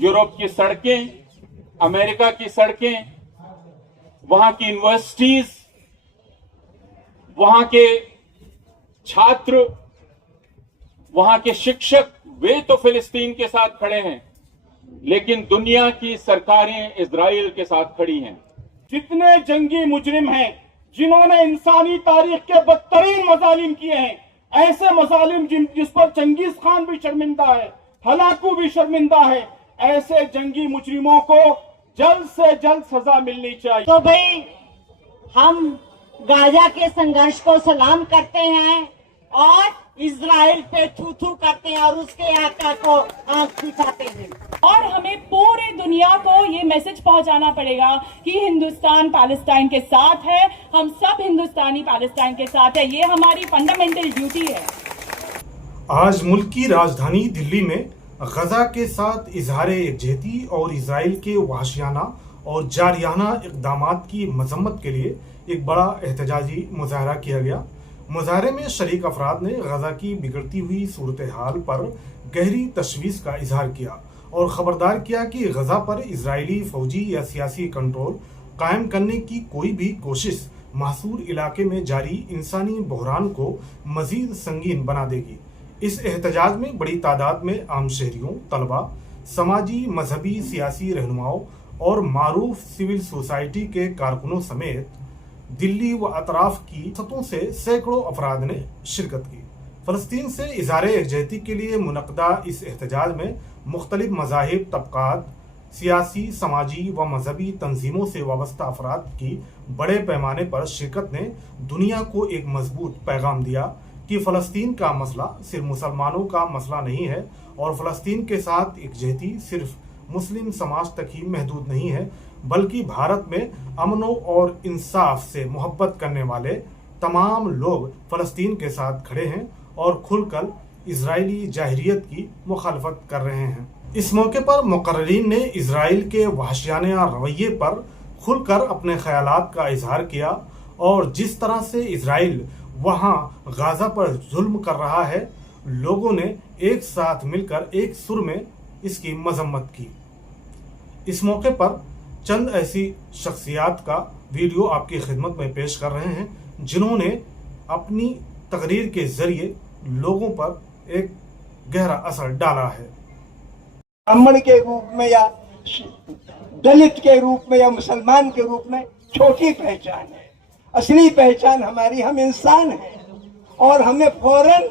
Europe की सड़कें, America की सड़कें, वहां की यूनिवर्सिटीज, वहां के छात्र, वहां के शिक्षक, वे तो फिलिस्तीन के साथ खड़े हैं, लेकिन दुनिया की सरकारें इजराइल के साथ खड़ी हैं। जितने जंगी मुजरिम हैं जिन्होंने इंसानी तारीख के बदतरीन मजालिम किए हैं, ऐसे मजालिम जिस पर चंगेज खान भी शर्मिंदा है, हलाकू भी शर्मिंदा है, ऐसे जंगी मुजरिमों को जल्द से जल्द सजा मिलनी चाहिए। तो भाई हम गाजा के संघर्ष को सलाम करते हैं और इजराइल पे थू थू करते हैं और उसके आका को आंख दिखाते हैं। और हमें पूरी दुनिया को ये मैसेज पहुंचाना पड़ेगा कि हिंदुस्तान पैलेस्टाइन के साथ है, हम सब हिंदुस्तानी पैलेस्टाइन के साथ है, ये हमारी फंडामेंटल ड्यूटी है। आज मुल्क की राजधानी दिल्ली में गजा के साथ इजहार यकजहती और इजराइल के वहशियाना और जारियाना इक़दामात की मजम्मत के लिए एक बड़ा एहतजाजी मुजाहरा किया गया। मुजाहरे में शरीक अफराद ने गजा की बिगड़ती हुई सूरत हाल पर गहरी तशवीश का इजहार किया और ख़बरदार किया कि गजा पर इजरायली फौजी या सियासी कंट्रोल कायम करने की कोई भी कोशिश महसूर इलाके में जारी इंसानी बहरान को मजीद संगीन बना देगी। इस एहतजाज में बड़ी तादाद में आम शहरियों, तलबा, समाजी, मजहबी, सियासी रहनुमाओं और मारूफ सिविल सोसाइटी के कारकुनों समेत दिल्ली व अतराफ की सतहों से सैकड़ों अफराद ने शिरकत की। फ़लस्तीन से इज़हार यकजहती के लिए मुनक़दा इस एहतजाज में मुख्तलिफ मज़ाहिब, तबक़ात, सियासी, समाजी व मजहबी तंजीमों से वाबस्ता अफराद की बड़े पैमाने पर शिरकत ने दुनिया को एक मजबूत पैगाम दिया कि फ़लस्तीन का मसला सिर्फ मुसलमानों का मसला नहीं है और फ़लस्तीन के साथ यकजहती सिर्फ मुस्लिम समाज तक ही महदूद नहीं है, बल्कि भारत में अमन और इंसाफ से मोहब्बत करने वाले तमाम लोग फ़लस्तीन के साथ खड़े हैं और खुलकर इजरायली जाहिरियत की मुखालफत कर रहे हैं। इस मौके पर मुकर्रिरीन ने इजराइल के वहशियाना रवैये पर खुलकर अपने ख्यालात का इजहार किया और जिस तरह से इजराइल वहां गाजा पर जुल्म कर रहा है, लोगों ने एक साथ मिलकर एक सुर में इसकी मजम्मत की। इस मौके पर चंद ऐसी शख्सियात का वीडियो आपकी खिदमत में पेश कर रहे हैं जिन्होंने अपनी तकरीर के जरिए लोगों पर एक गहरा असर डाला है। ब्राह्मण के रूप में या दलित के रूप में या मुसलमान के रूप में छोटी पहचान है। असली पहचान हमारी, हम इंसान हैं और हमें फौरन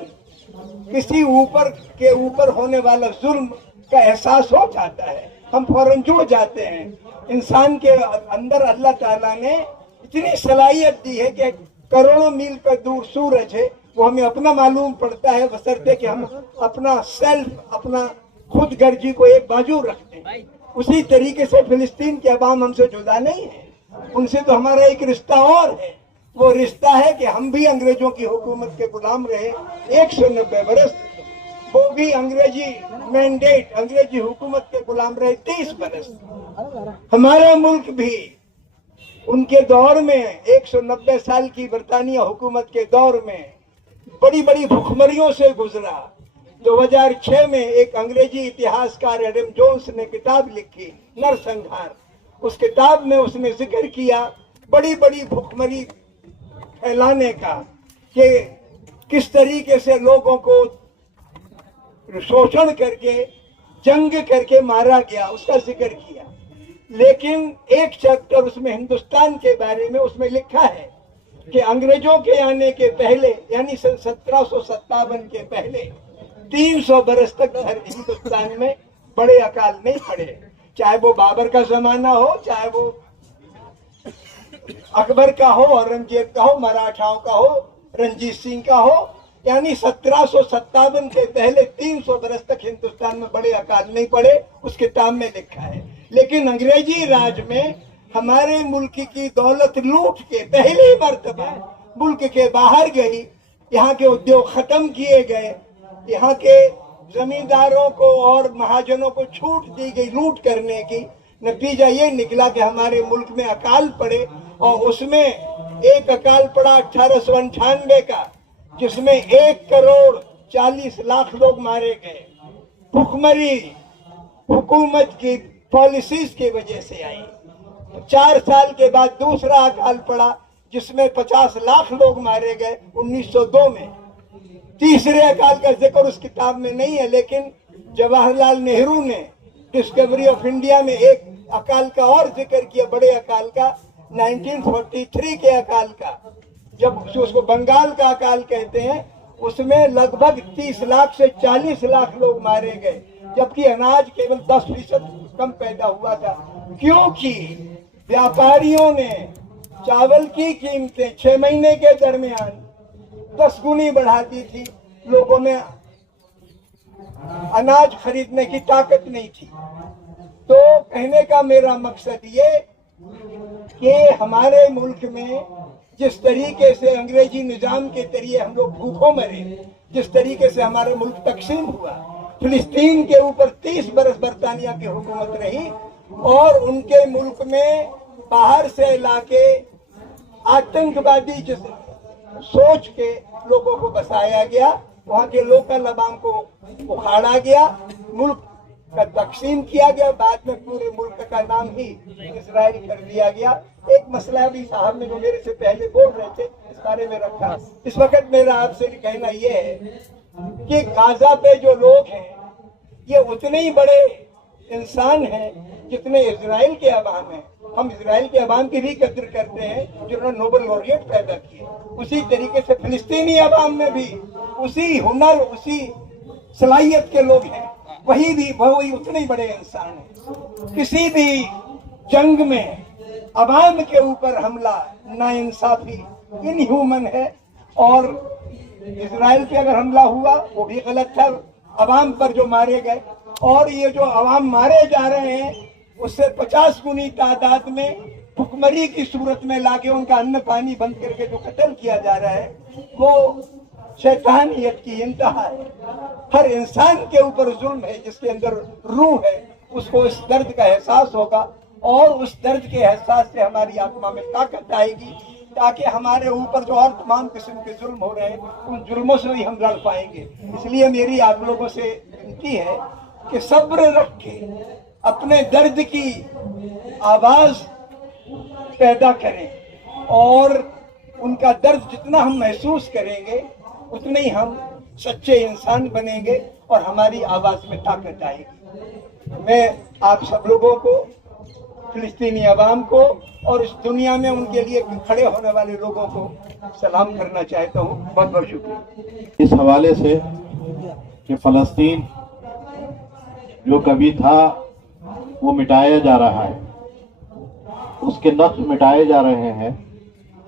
किसी ऊपर होने वाला जुल्म का एहसास हो जाता है, हम फौरन जुड़ जाते हैं। इंसान के अंदर अल्लाह ताला ने इतनी सलाहियत दी है कि करोड़ों मील पर दूर सूरज है, वो हमें अपना मालूम पड़ता है, बशर्ते कि हम अपना सेल्फ, अपना खुद गर्जी को एक बाजू रखते हैं। उसी तरीके से फिलिस्तीन के अवाम हमसे जुदा नहीं है, उनसे तो हमारा एक रिश्ता और है। वो रिश्ता है कि हम भी अंग्रेजों की हुकूमत के गुलाम रहे 190 बरस, वो भी अंग्रेजी मैंडेट, अंग्रेजी हुकूमत के गुलाम रहे 30 बरस। हमारा मुल्क भी उनके दौर में 190 साल की बरतानिया हुकूमत के दौर में बड़ी बड़ी भुखमरियों से गुजरा। 2006 में एक अंग्रेजी इतिहासकार एडम जोन्स ने किताब लिखी नरसंहार। उस किताब में उसने जिक्र किया बड़ी बड़ी भुखमरी फैलाने का, कि किस तरीके से लोगों को शोषण करके, जंग करके मारा गया, उसका जिक्र किया। लेकिन एक चैप्टर उसमें हिंदुस्तान के बारे में उसमें लिखा है कि अंग्रेजों के आने के पहले, यानी 1757 के पहले 300 बरस तक हिंदुस्तान में बड़े अकाल नहीं पड़े, चाहे वो बाबर का जमाना हो, चाहे वो अकबर का हो, औरंगजेब का हो, मराठाओं का हो, रंजीत सिंह का हो, यानी 1757 के पहले 300 बरस तक हिंदुस्तान में बड़े अकाल नहीं पड़े, उस किताब में लिखा है। लेकिन अंग्रेजी राज में हमारे मुल्क की दौलत लूट के पहली मर्तबा मुल्क के बाहर गई, यहाँ के उद्योग खत्म किए गए, यहाँ के जमींदारों को और महाजनों को छूट दी गई लूट करने की। नतीजा ये निकला कि हमारे मुल्क में अकाल पड़े और उसमें एक अकाल पड़ा 1898 का, जिसमें 1 करोड़ 40 लाख लोग मारे गए। भुखमरी हुकूमत की पॉलिसीज की वजह से आई। 4 साल के बाद दूसरा अकाल पड़ा जिसमें 50 लाख लोग मारे गए 1902 में। तीसरे अकाल का जिक्र उस किताब में नहीं है, लेकिन जवाहरलाल नेहरू ने डिस्कवरी ऑफ इंडिया में एक अकाल का और जिक्र किया, बड़े अकाल का, 1943 के अकाल का, जब उसको बंगाल का अकाल कहते हैं। उसमें लगभग 30 लाख से 40 लाख लोग मारे गए, जबकि अनाज केवल 10% कम पैदा हुआ था, क्योंकि व्यापारियों ने चावल की कीमतें 6 महीने के दरमियान 10 गुनी बढ़ा दी थी। लोगों में अनाज खरीदने की ताकत नहीं थी। तो कहने का मेरा मकसद ये कि हमारे मुल्क में जिस तरीके से अंग्रेजी निजाम के जरिए हम लोग भूखों मरे, जिस तरीके से हमारा मुल्क तकसीम हुआ, फिलिस्तीन के ऊपर 30 बरस बरतानिया की हुकूमत रही और उनके मुल्क में बाहर से लाके आतंकवादी जिस सोच के लोगों को बसाया गया, वहाँ के लोकल अवाम को उखाड़ा गया, मुल्क का तकसीम किया गया, बाद में पूरे मुल्क का नाम ही इजराइल कर दिया गया। एक मसला भी साहब ने जो मेरे से पहले बोल रहे थे इस बारे में रखा। इस वक्त मेरा आपसे कहना यह है कि गाजा पे जो लोग हैं ये उतने ही बड़े इंसान हैं जितने इजराइल के अवाम हैं। हम इजराइल के अवाम की भी कद्र करते हैं जिन्होंने नोबेल लॉरिएट पैदा किए। उसी तरीके से फिलिस्तीनी अवाम में भी उसी हुनर, उसी सलाहियत के लोग हैं, वही उतने ही बड़े इंसान हैं। किसी भी जंग में अवाम के ऊपर हमला नाइंसाफी, इनह्यूमन है, और इजराइल पे अगर हमला हुआ वो भी गलत था, अवाम पर जो मारे गए। और ये जो अवाम मारे जा रहे हैं उससे 50 गुनी तादाद में भुखमरी की सूरत में लाके उनका अन्न पानी बंद करके जो कत्ल किया जा रहा है वो शैतानियत की इंतहा है। हर इंसान के ऊपर जुल्म है, जिसके अंदर रूह है उसको इस दर्द का एहसास होगा और उस दर्द के एहसास से हमारी आत्मा में ताकत आएगी, ताकि हमारे ऊपर जो और तमाम किस्म के जुल्म हो रहे हैं उन जुल्मों से ही हम लड़ पाएंगे। इसलिए मेरी आप लोगों से विनती है कि सब्र रख के अपने दर्द की आवाज पैदा करें, और उनका दर्द जितना हम महसूस करेंगे उतने ही हम सच्चे इंसान बनेंगे और हमारी आवाज में ताकत आएगी। मैं आप सब लोगों को, फिलिस्तीनी अवाम को और इस दुनिया में उनके लिए खड़े होने वाले लोगों को सलाम करना चाहता हूँ। बहुत बहुत शुक्रिया। इस हवाले से कि फलस्तीन जो कभी था वो मिटाया जा रहा है, उसके नक्श मिटाए जा रहे हैं,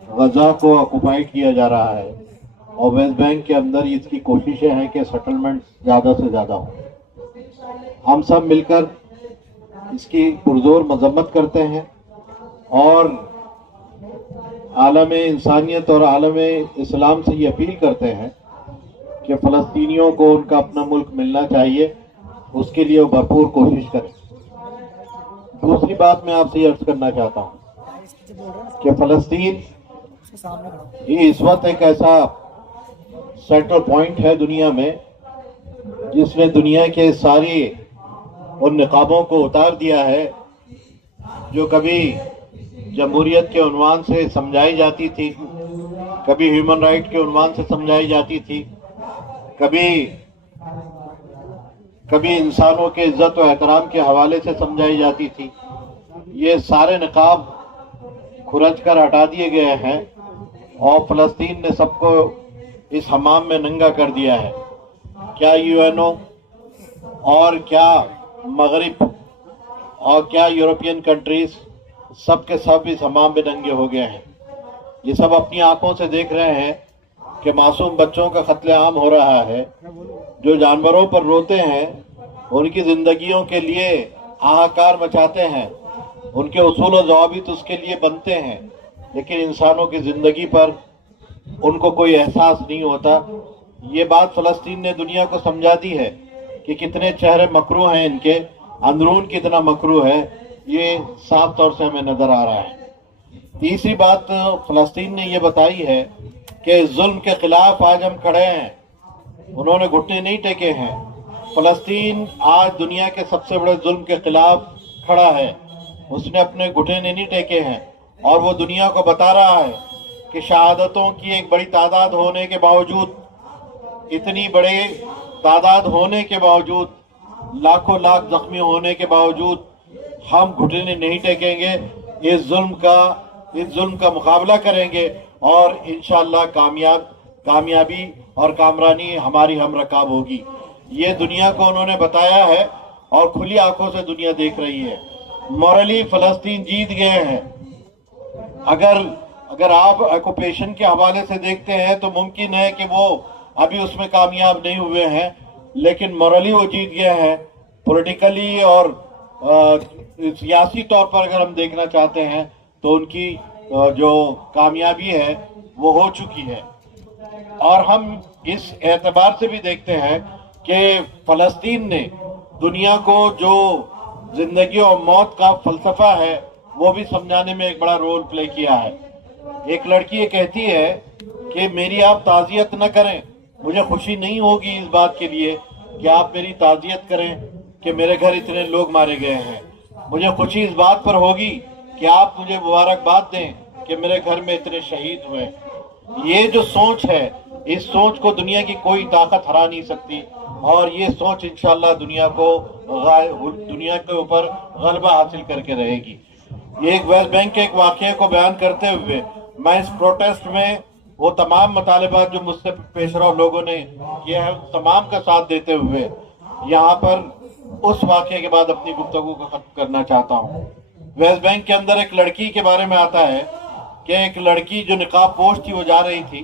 गजा को ऑक्युपाइड किया जा रहा है और वेस्ट बैंक के अंदर इसकी कोशिशें हैं कि सेटलमेंट ज़्यादा से ज़्यादा हो। हम सब मिलकर इसकी पुरजोर मजम्मत करते हैं और आलम इंसानियत और आलम इस्लाम से ये अपील करते हैं कि फ़लस्तीनियों को उनका अपना मुल्क मिलना चाहिए, उसके लिए वो भरपूर कोशिश करें। दूसरी बात मैं आपसे अर्ज करना चाहता हूँ कि फ़लस्तीन ये इस वक्त एक ऐसा सेंट्रल पॉइंट है दुनिया में जिसने दुनिया के सारी उन निकाबों को उतार दिया है जो कभी जमहूरियत के उन्वान से समझाई जाती थी, कभी ह्यूमन राइट के उन्वान से समझाई जाती थी, कभी इंसानों के इज्जत और एहतराम के हवाले से समझाई जाती थी। ये सारे निकाब खुरच कर हटा दिए गए हैं और फ़लस्तीन ने सबको इस हमाम में नंगा कर दिया है। क्या यूएनओ और क्या मगरिब और क्या यूरोपियन कंट्रीज सब के सब इस हमाम में नंगे हो गए हैं। ये सब अपनी आंखों से देख रहे हैं कि मासूम बच्चों का कत्लेआम हो रहा है, जो जानवरों पर रोते हैं, उनकी ज़िंदगियों के लिए हाहाकार मचाते हैं, उनके उसूल और ज़वाबित उसके लिए बनते हैं, लेकिन इंसानों की ज़िंदगी पर उनको कोई एहसास नहीं होता। ये बात फ़लस्तीन ने दुनिया को समझा दी है कि कितने चेहरे मकरू हैं, इनके अंदरून कितना मकरू है, ये साफ तौर से हमें नज़र आ रहा है। तीसरी बात फ़लस्तीन ने ये बताई है कि जुल्म के खिलाफ आज हम खड़े हैं। उन्होंने घुटने नहीं टेके हैं, فلسطین آج دنیا کے سب سے بڑے ظلم کے خلاف کھڑا ہے. اس نے اپنے گھٹنے نہیں ٹیکے ہیں اور وہ دنیا کو بتا رہا ہے کہ شہادتوں کی ایک بڑی تعداد ہونے کے باوجود، اتنی بڑے تعداد ہونے کے باوجود، لاکھوں لاکھ زخمی ہونے کے باوجود ہم گھٹنے نہیں ٹیکیں گے. اس ظلم کا مقابلہ کریں گے اور انشاءاللہ کامیابی اور کامرانی ہماری ہم رکاب ہوگی. یہ دنیا کو انہوں نے بتایا ہے اور کھلی آنکھوں سے دنیا دیکھ رہی ہے. مورلی فلسطین جیت گئے ہیں. اگر آپ آکوپیشن کے حوالے سے دیکھتے ہیں تو ممکن ہے کہ وہ ابھی اس میں کامیاب نہیں ہوئے ہیں، لیکن مورلی وہ جیت گئے ہیں. پولیٹیکلی اور سیاسی طور پر اگر ہم دیکھنا چاہتے ہیں تو ان کی جو کامیابی ہے وہ ہو چکی ہے. اور ہم اس اعتبار سے بھی دیکھتے ہیں کہ فلسطین نے دنیا کو جو زندگی اور موت کا فلسفہ ہے وہ بھی سمجھانے میں ایک بڑا رول پلے کیا ہے. ایک لڑکی یہ کہتی ہے کہ میری آپ تعزیت نہ کریں، مجھے خوشی نہیں ہوگی اس بات کے لیے کہ آپ میری تعزیت کریں کہ میرے گھر اتنے لوگ مارے گئے ہیں. مجھے خوشی اس بات پر ہوگی کہ آپ مجھے مبارکباد دیں کہ میرے گھر میں اتنے شہید ہوئے. یہ جو سوچ ہے، اس سوچ کو دنیا کی کوئی طاقت ہرا نہیں سکتی اور یہ سوچ انشاءاللہ دنیا کے اوپر غلبہ حاصل کر کے رہے گی. ایک ویسٹ بینک کے ایک واقعے کو بیان کرتے ہوئے میں اس پروٹیسٹ میں وہ تمام مطالبات جو مجھ سے پیش رو لوگوں نے کیا ہے تمام کا ساتھ دیتے ہوئے یہاں پر اس واقعے کے بعد اپنی گفتگو کو ختم کرنا چاہتا ہوں. ویسٹ بینک کے اندر ایک لڑکی کے بارے میں آتا ہے کہ ایک لڑکی جو نقاب پوش تھی وہ جا رہی تھی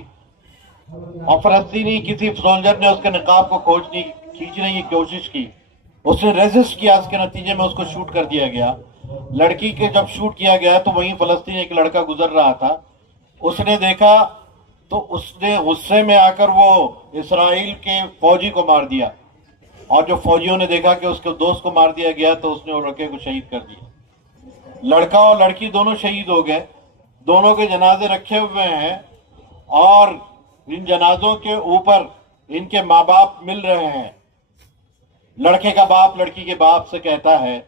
اور فلسطینی کسی سولجر نے اس کے نقاب کو کھینچنے کی کوشش کی. اس نے ریزسٹ کیا، اس کے نتیجے میں اس کو شوٹ کر دیا گیا. لڑکی کے جب شوٹ کیا گیا تو وہیں فلسطین ایک لڑکا گزر رہا تھا. اس نے دیکھا تو اس نے غصے میں آ کر وہ اسرائیل کے فوجی کو مار دیا اور جو فوجیوں نے دیکھا کہ اس کے دوست کو مار دیا گیا تو اس نے وہ لڑکے کو شہید کر دیا. لڑکا اور لڑکی دونوں شہید ہو گئے. دونوں کے جنازے رکھے ہوئے ہیں اور ان جنازوں کے اوپر ان کے ماں باپ مل رہے ہیں. لڑکے کا باپ لڑکی کے باپ سے کہتا ہے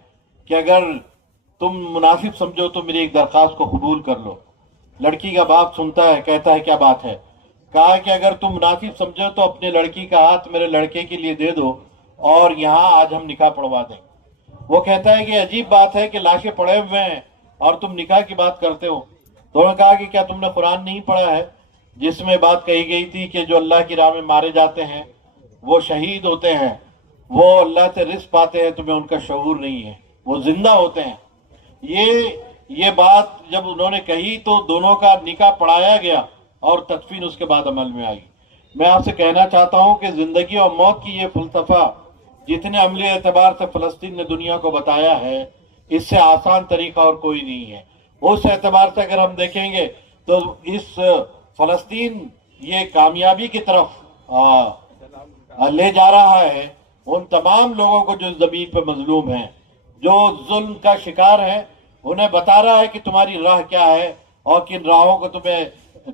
کہ اگر تم مناسب سمجھو تو میری ایک درخواست کو قبول کر لو. لڑکی کا باپ سنتا ہے، کہتا ہے کیا بات ہے؟ کہا کہ اگر تم مناسب سمجھو تو اپنے لڑکی کا ہاتھ میرے لڑکے کے لیے دے دو اور یہاں آج ہم نکاح پڑھوا دیں. وہ کہتا ہے کہ عجیب بات ہے کہ لاشیں پڑے ہوئے ہیں اور تم نکاح کی بات کرتے ہو. تو انہوں نے کہا کہ کیا تم نے قرآن نہیں پڑھا ہے جس میں بات کہی گئی تھی کہ جو اللہ کی راہ میں مارے جاتے ہیں وہ شہید ہوتے ہیں، وہ اللہ سے رزق پاتے ہیں، تمہیں ان کا شعور نہیں ہے، وہ زندہ ہوتے ہیں. یہ بات جب انہوں نے کہی تو دونوں کا نکاح پڑھایا گیا اور تدفین اس کے بعد عمل میں آئی. میں آپ سے کہنا چاہتا ہوں کہ زندگی اور موت کی یہ فلسفہ جتنے عملی اعتبار سے فلسطین نے دنیا کو بتایا ہے اس سے آسان طریقہ اور کوئی نہیں ہے. اس اعتبار سے اگر ہم دیکھیں گے تو اس فلسطین یہ کامیابی کی طرف لے جا رہا ہے ان تمام لوگوں کو جو زمین پہ مظلوم ہیں، جو ظلم کا شکار ہیں، انہیں بتا رہا ہے کہ تمہاری راہ کیا ہے اور کن راہوں کو تمہیں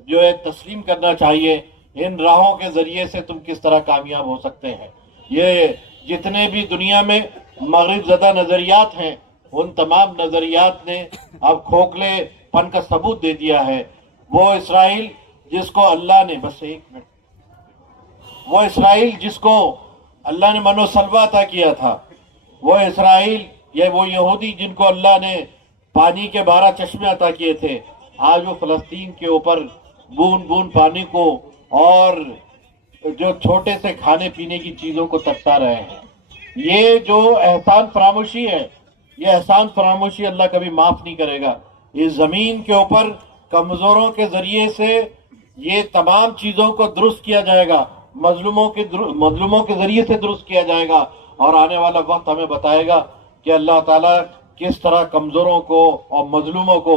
جو ہے تسلیم کرنا چاہیے. ان راہوں کے ذریعے سے تم کس طرح کامیاب ہو سکتے ہیں. یہ جتنے بھی دنیا میں مغرب زدہ نظریات ہیں ان تمام نظریات نے اب کھوکھلے پن کا ثبوت دے دیا ہے. وہ اسرائیل جس کو اللہ نے وہ اسرائیل جس کو اللہ نے من و سلوہ عطا کیا تھا، وہ اسرائیل یہ وہ یہودی جن کو اللہ نے پانی کے 12 چشمے عطا کیے تھے، آج وہ فلسطین کے اوپر بون بون پانی کو اور جو چھوٹے سے کھانے پینے کی چیزوں کو ترسا رہے ہیں. یہ جو احسان فراموشی ہے، یہ احسان فراموشی اللہ کبھی معاف نہیں کرے گا. اس زمین کے اوپر کمزوروں کے ذریعے سے یہ تمام چیزوں کو درست کیا جائے گا، مظلوموں کے ذریعے سے درست کیا جائے گا اور آنے والا وقت ہمیں بتائے گا کہ اللہ تعالیٰ کس طرح کمزوروں کو اور مظلوموں کو،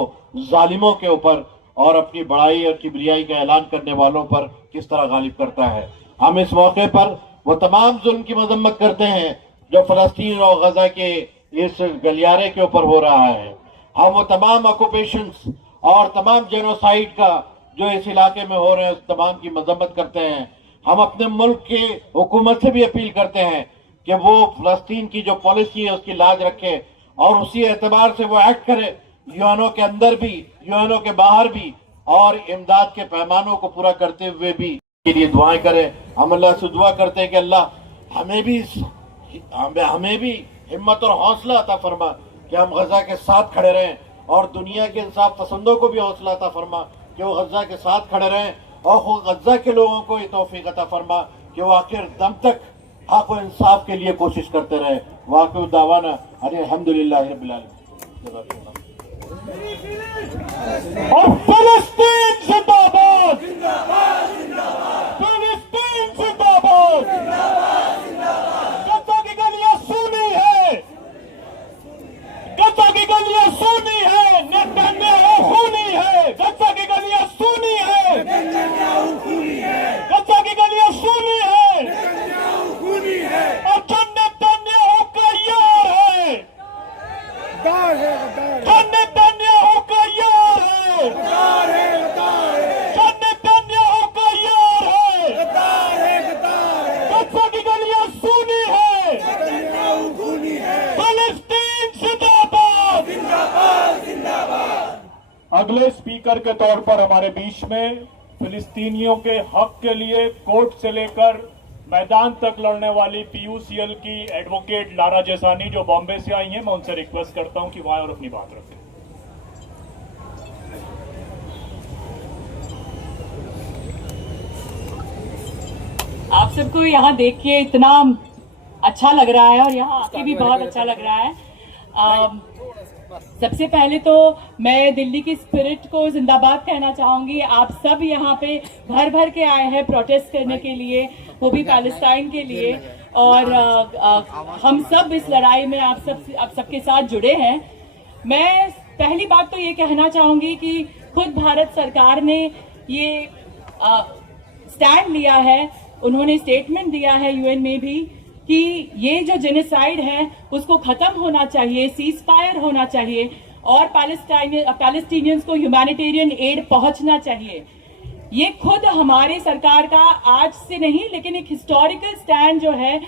ظالموں کے اوپر اور اپنی بڑائی اور کبریائی کا اعلان کرنے والوں پر کس طرح غالب کرتا ہے. ہم اس موقع پر وہ تمام ظلم کی مذمت کرتے ہیں جو فلسطین اور غزہ کے اس گلیارے کے اوپر ہو رہا ہے. ہم وہ تمام آکوپیشنز اور تمام جینوسائیڈ کا جو اس علاقے میں ہو رہے ہیں اس تمام کی مذمت کرتے ہیں. ہم اپنے ملک کے حکومت سے بھی اپیل کرتے ہیں کہ وہ فلسطین کی جو پالیسی ہے اس کی لاج رکھے اور اسی اعتبار سے وہ ایکٹ کرے، یونو کے اندر بھی یونو کے باہر بھی، اور امداد کے پیمانوں کو پورا کرتے ہوئے بھی کے لیے دعائیں کرے. ہم اللہ سے دعا کرتے ہیں کہ اللہ ہمیں بھی ہمت اور حوصلہ عطا فرما کہ ہم غزہ کے ساتھ کھڑے رہیں، اور دنیا کے انصاف پسندوں کو بھی حوصلہ عطا فرما کہ وہ غزہ کے ساتھ کھڑے رہیں، اور خود غزہ کے لوگوں کو یہ توفیق عطا فرما کہ وہ آخر دم تک حق و انصاف کے لیے کوشش کرتے رہے. واقع دعوانا الحمدللہ رب العالمین. اور فلسطین زندہ باد، فلسطین زندہ باد، غزہ کی گلیاں سونی ہے، غزہ کی گلیاں سونی ہے، نیتنیاہو خونی ہے، غزہ کی گلیاں سونی ہے، غزہ کی گلیاں سونی ہے، اور جو نیتنیاہو کا یار ہے، جو نیتنیاہو کا یار ہے، جو نیتنیاہو کا یار ہے، غزہ کی گلیاں سونی ہے، فلسطین زندہ باد. اگلے اسپیکر کے طور پر ہمارے بیچ میں فلسطینیوں کے حق کے لیے کورٹ سے لے کر میدان تک لڑنے والی پی یو سی ایل کی ایڈوکیٹ لارا جیسانی جو بامبے سے آئی ہیں، میں ان سے ریکویسٹ کرتا ہوں کہ وہ آئے اور اپنی بات رکھیں. آپ سب کو یہاں دیکھ کے اتنا اچھا لگ رہا ہے اور یہاں آ کے بھی بہت اچھا لگ رہا ہے. سب سے پہلے تو میں دلی کی اسپرٹ کو زندہ باد کہنا چاہوں گی. آپ سب یہاں پہ بھر بھر کے آئے ہیں پروٹیسٹ کرنے کے لیے، وہ بھی پیلسٹائن کے لیے، اور ہم سب اس لڑائی میں آپ سب کے ساتھ جڑے ہیں. میں پہلی بات تو یہ کہنا چاہوں گی کہ خود بھارت سرکار نے یہ سٹینڈ لیا ہے، انہوں نے اسٹیٹمنٹ دیا ہے یو این میں بھی کہ یہ جو جینیسائیڈ ہے اس کو ختم ہونا چاہیے، سیز فائر ہونا چاہیے، اور پیلسٹینینز کو ہیومینیٹیرین ایڈ پہنچنا چاہیے. یہ خود ہماری سرکار کا آج سے نہیں لیکن ایک ہسٹوریکل سٹینڈ جو ہے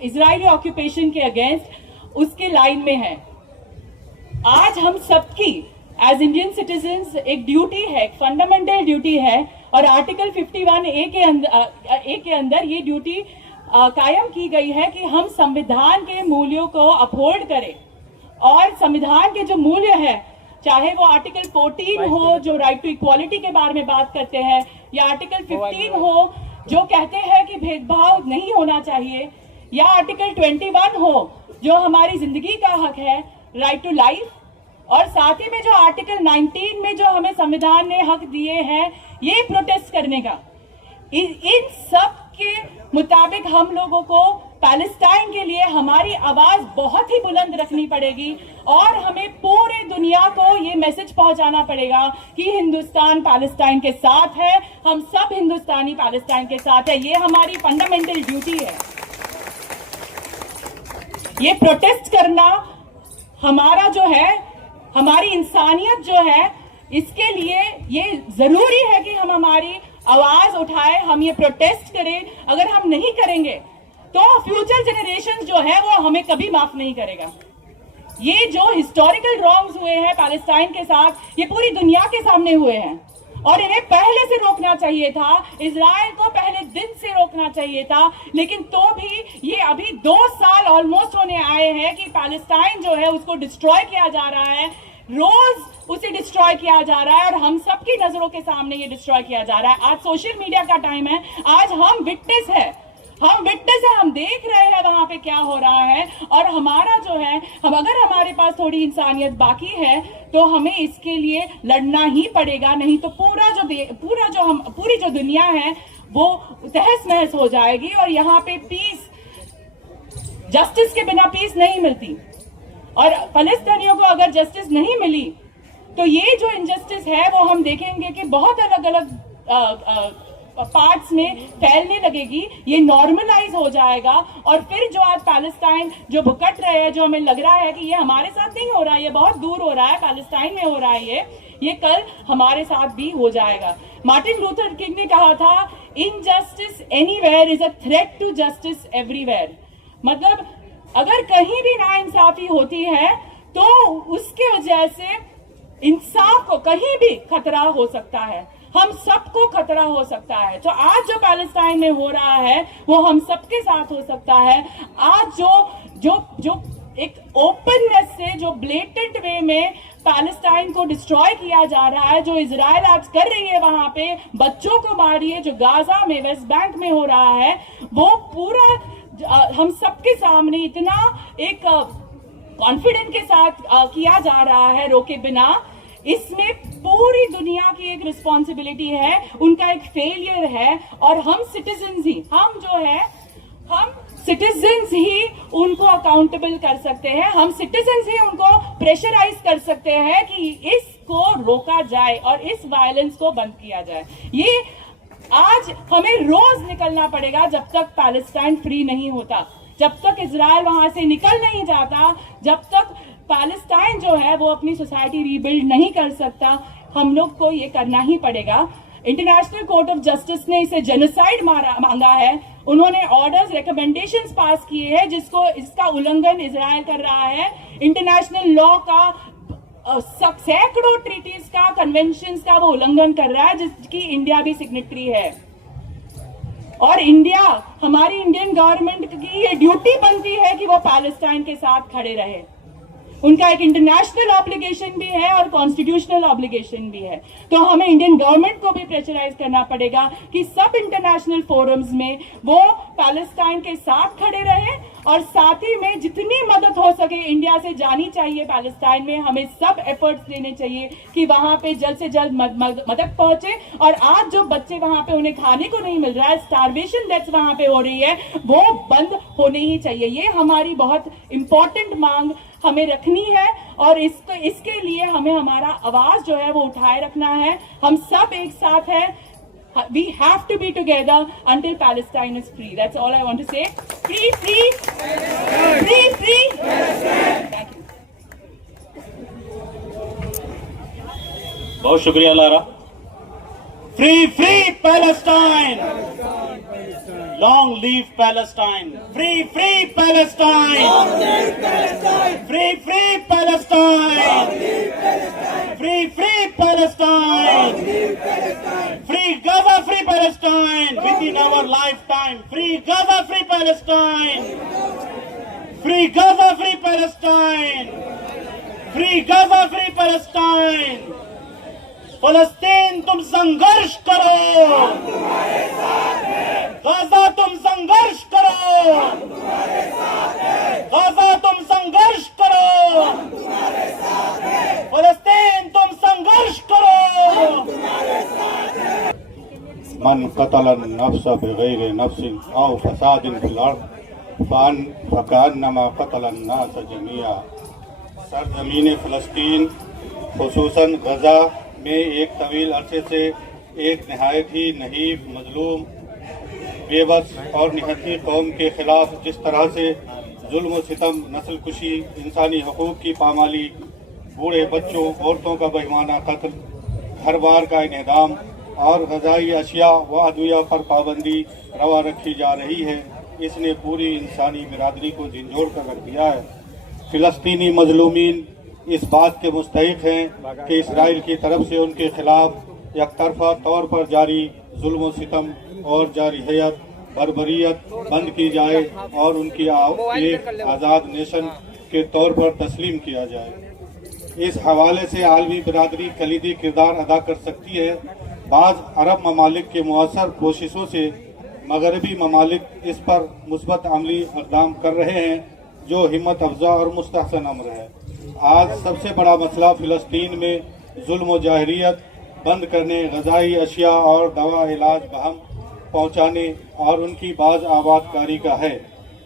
اسرائیلی آکوپیشن کے اگینسٹ، اس کے لائن میں ہے. آج ہم سب کی ایز انڈین سٹیزنز ایک ڈیوٹی ہے، ایک فنڈامنٹل ڈیوٹی ہے، اور آرٹیکل 51A کے اندر یہ ڈیوٹی قائم کی گئی ہے کہ ہم سمویدھان کے مولیوں کو اپہولڈ کریں. اور سمویدھان کے جو مولیہ ہے، چاہے وہ آرٹیکل 14 ہو جو رائٹ ٹو ایکوالٹی کے بارے میں بات کرتے ہیں، یا آرٹیکل 15 ہو جو کہتے ہیں کہ بھید بھاؤ نہیں ہونا چاہیے، یا آرٹیکل 21 ہو جو ہماری زندگی کا حق ہے، رائٹ ٹو لائف، اور ساتھ ہی میں جو آرٹیکل 19 میں جو ہمیں سمویدھان نے حق دیے ہیں یہ پروٹیسٹ کرنے کا. ان سب کے مطابق ہم لوگوں کو پیلسٹائن کے لیے ہماری آواز بہت ہی بلند رکھنی پڑے گی، اور ہمیں پورے دنیا کو یہ میسج پہنچانا پڑے گا کہ ہندوستان پیلسٹائن کے ساتھ ہے، ہم سب ہندوستانی پیلسٹائن کے ساتھ ہے. یہ ہماری فنڈامنٹل ڈیوٹی ہے. یہ پروٹیسٹ کرنا ہمارا جو ہے، ہماری انسانیت جو ہے، اس کے لیے یہ ضروری ہے کہ ہم ہماری آواز اٹھائے، ہم یہ پروٹیسٹ کریں. اگر ہم نہیں کریں گے تو فیوچر جنریشن جو ہے وہ ہمیں کبھی معاف نہیں کرے گا. یہ جو ہسٹوریکل رانگز ہوئے ہیں پیلسٹائن کے ساتھ، یہ پوری دنیا کے سامنے ہوئے ہیں، اور انہیں پہلے سے روکنا چاہیے تھا. اسرائیل کو پہلے دن سے روکنا چاہیے تھا، لیکن تو بھی یہ ابھی 2 سال آلموسٹ ہونے آئے ہیں کہ پیلسٹائن جو ہے اس کو ڈسٹروائے کیا جا رہا ہے، روز اسے ڈسٹروائے کیا جا رہا ہے، اور ہم سب کی نظروں کے سامنے یہ ڈسٹروائے کیا جا رہا ہے. آج سوشل میڈیا کا ٹائم ہے، آج ہم وٹنس ہیں، ہم دیکھ رہے ہیں وہاں پہ کیا ہو رہا ہے. اور ہمارا جو ہے، اگر ہمارے پاس تھوڑی انسانیت باقی ہے تو ہمیں اس کے لیے لڑنا ہی پڑے گا، نہیں تو پوری جو دنیا ہے وہ تہس نہس ہو جائے گی. اور یہاں پہ جسٹس کے بنا پیس نہیں ملتی، اور فلسطینیوں کو اگر جسٹس نہیں ملی تو یہ جو انجسٹس ہے وہ ہم دیکھیں گے کہ بہت الگ الگ پارٹس میں پھیلنے لگے گی. یہ نارملائز ہو جائے گا، اور پھر جو آج پیلسٹائن جو بھکٹ رہے ہیں، جو ہمیں لگ رہا ہے کہ یہ ہمارے ساتھ نہیں ہو رہا ہے، یہ بہت دور ہو رہا ہے، پیلسٹائن میں ہو رہا ہے، یہ کل ہمارے ساتھ بھی ہو جائے گا. مارٹن لوتھر کنگ نے کہا تھا، injustice anywhere is a threat to justice everywhere. मतलब अगर कहीं भी नाइंसाफी होती है तो उसके वजह से इंसाफ को कहीं भी खतरा हो सकता है, हम सबको खतरा हो सकता है। तो आज जो पैलेस्टाइन में हो रहा है वो हम सबके साथ हो सकता है। आज जो एक ओपननेस से, जो ब्लेटेंट वे में पैलेस्टाइन को डिस्ट्रॉय किया जा रहा है, जो इजराइल आज कर रही है, वहां पे बच्चों को मार रही है, जो गाजा में, वेस्ट बैंक में हो रहा है, वो पूरा हम सबके सामने इतना एक कॉन्फिडेंट के साथ किया जा रहा है, रोके बिना। इसमें पूरी दुनिया की एक रिस्पॉन्सिबिलिटी है, उनका एक फेलियर है, और हम सिटीजन्स ही, हम सिटीजन्स ही उनको अकाउंटेबल कर सकते हैं, हम सिटीजन्स ही उनको प्रेशराइज कर सकते हैं कि इसको रोका जाए और इस वायलेंस को बंद किया जाए। ये आज हमें रोज निकलना पड़ेगा जब तक पैलेस्टाइन फ्री नहीं होता, जब तक इजराइल वहां से निकल नहीं जाता, जब तक पैलेस्टाइन जो है वो अपनी सोसाइटी रीबिल्ड नहीं कर सकता, हम लोग को ये करना ही पड़ेगा। इंटरनेशनल कोर्ट ऑफ जस्टिस ने इसे जेनोसाइड मांगा है, उन्होंने ऑर्डर्स, रिकमेंडेशंस पास किए हैं इसका उल्लंघन इजराइल कर रहा है। इंटरनेशनल लॉ का सैकड़ों ट्रीटीज का, कन्वेंशंस का वो उल्लंघन कर रहा है, जिसकी इंडिया भी सिग्नेटरी है। और इंडिया, हमारी इंडियन गवर्नमेंट की ये ड्यूटी बनती है कि वो पैलेस्टाइन के साथ खड़े रहे। उनका एक इंटरनेशनल ऑब्लिगेशन भी है और कॉन्स्टिट्यूशनल ऑब्लिगेशन भी है। तो हमें इंडियन गवर्नमेंट को भी प्रेशराइज करना पड़ेगा कि सब इंटरनेशनल फोरम्स में वो पैलेस्टाइन के साथ खड़े रहे, और साथ ही में जितनी मदद हो सके इंडिया से जानी चाहिए पैलेस्टाइन में। हमें सब एफर्ट्स लेने चाहिए कि वहां पे जल्द से जल्द मदद पहुंचे। और आज जो बच्चे वहां पे उन्हें खाने को नहीं मिल रहा है, स्टारवेशन डेथ्स वहां पे हो रही है, वो बंद होने ही चाहिए। ये हमारी बहुत इंपॉर्टेंट मांग हमें रखनी है, और इसके लिए हमें हमारा आवाज जो है वो उठाए रखना है। हम सब एक साथ हैं। We have to be together until Palestine is free. That's all I want to say. Free, free, free, free. Thank you. बहुत शुक्रिया Lara. Free, free Palestine. Long live Palestine. Free, free Palestine. Long live Palestine. Free, free Palestine. Free, free Palestine. Free Gaza, free Palestine. Within our lifetime. Free Gaza, free Palestine. Free Gaza, free Palestine. Free Gaza, free Palestine. फलस्तीन तुम संघर्ष करो, Gaza तुम संघर्ष करो, Gaza तुम संघर्ष करो, फलस्तीन तुम संघर्ष करो। मन कतल नफ्स बगैर नफ्सिन औ फसादिन फिल अर्द फकान्नमा कतल अन्नास जमीआ। सरजमीन फ़लस्तीन खुसूसन गजा में एक तवील अरसे से एक नहायत ही नहीफ, मजलूम, बेबस और निहत्ती कौम के खिलाफ जिस तरह से जुल्म व सितम, नस्ल कुशी, इंसानी हकूक़ की पामाली, बूढ़े बच्चों, औरतों का बेईमाना कत्ल, घर बार का इन्हदाम और ग़ज़ाई अशिया व अदविया पर पाबंदी रवा रखी जा रही है, इसने पूरी इंसानी बिरादरी को झंझोड़ कर रख दिया है। फ़िलस्तीनी मजलूमीन इस बात के मुस्तहिक हैं कि इसराइल की तरफ से उनके खिलाफ एकतरफा तौर पर जारी जुल्म व सितम और जारहियत, बर्बरियत बंद की जाए और उनकी एक आज़ाद नेशन के तौर पर तस्लीम किया जाए। इस हवाले से आलमी बिरादरी कलीदी किरदार अदा कर सकती है। बाज़ अरब ममालिक के मुअस्सर कोशिशों से मगरबी ममालिक इस पर मुस्बत अमली इक़दाम कर रहे हैं, जो हिम्मत अफजा और मुस्तहसन अमर है। आज सबसे बड़ा मसला फ़िलस्तीन में जुल्म व जाहिरियत बंद करने, ग़ज़ाई अशिया और दवा इलाज बहम पहुँचाने और उनकी बाज़ आबादकारी का है।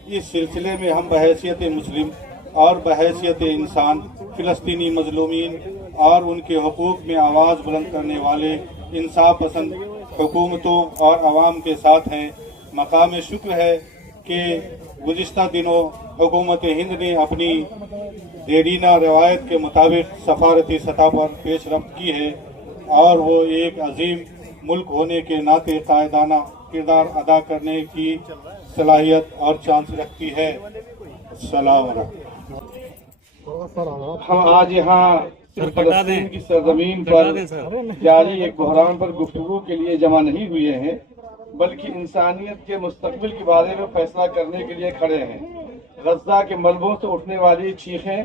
इस सिलसिले में हम बहैसियत मुस्लिम और बहैसियत इंसान फ़िलस्तीनी मजलूमीन और उनके हकूक़ में आवाज़ बुलंद करने वाले इंसाफ पसंद हुकूमतों और आवाम के साथ हैं। मकाम शुक्र है कि गुज़िश्ता दिनों हुकूमत हिंद ने अपनी देरीना रवायत के मुताबिक सफारती सतह पर पेशरफ्त की है और वो एक अजीम मुल्क होने के नाते कायदाना किरदार अदा करने की صلاحیت اور چانس رکھتی ہے. السلام علیکم. ہم آج یہاں صرف فلسطین کی سرزمین پر جاری ایک بحران پر گفتگو کے لیے جمع نہیں ہوئے ہیں، بلکہ انسانیت کے مستقبل کے بارے میں فیصلہ کرنے کے لیے کھڑے ہیں. غزہ کے ملبوں سے اٹھنے والی چیخیں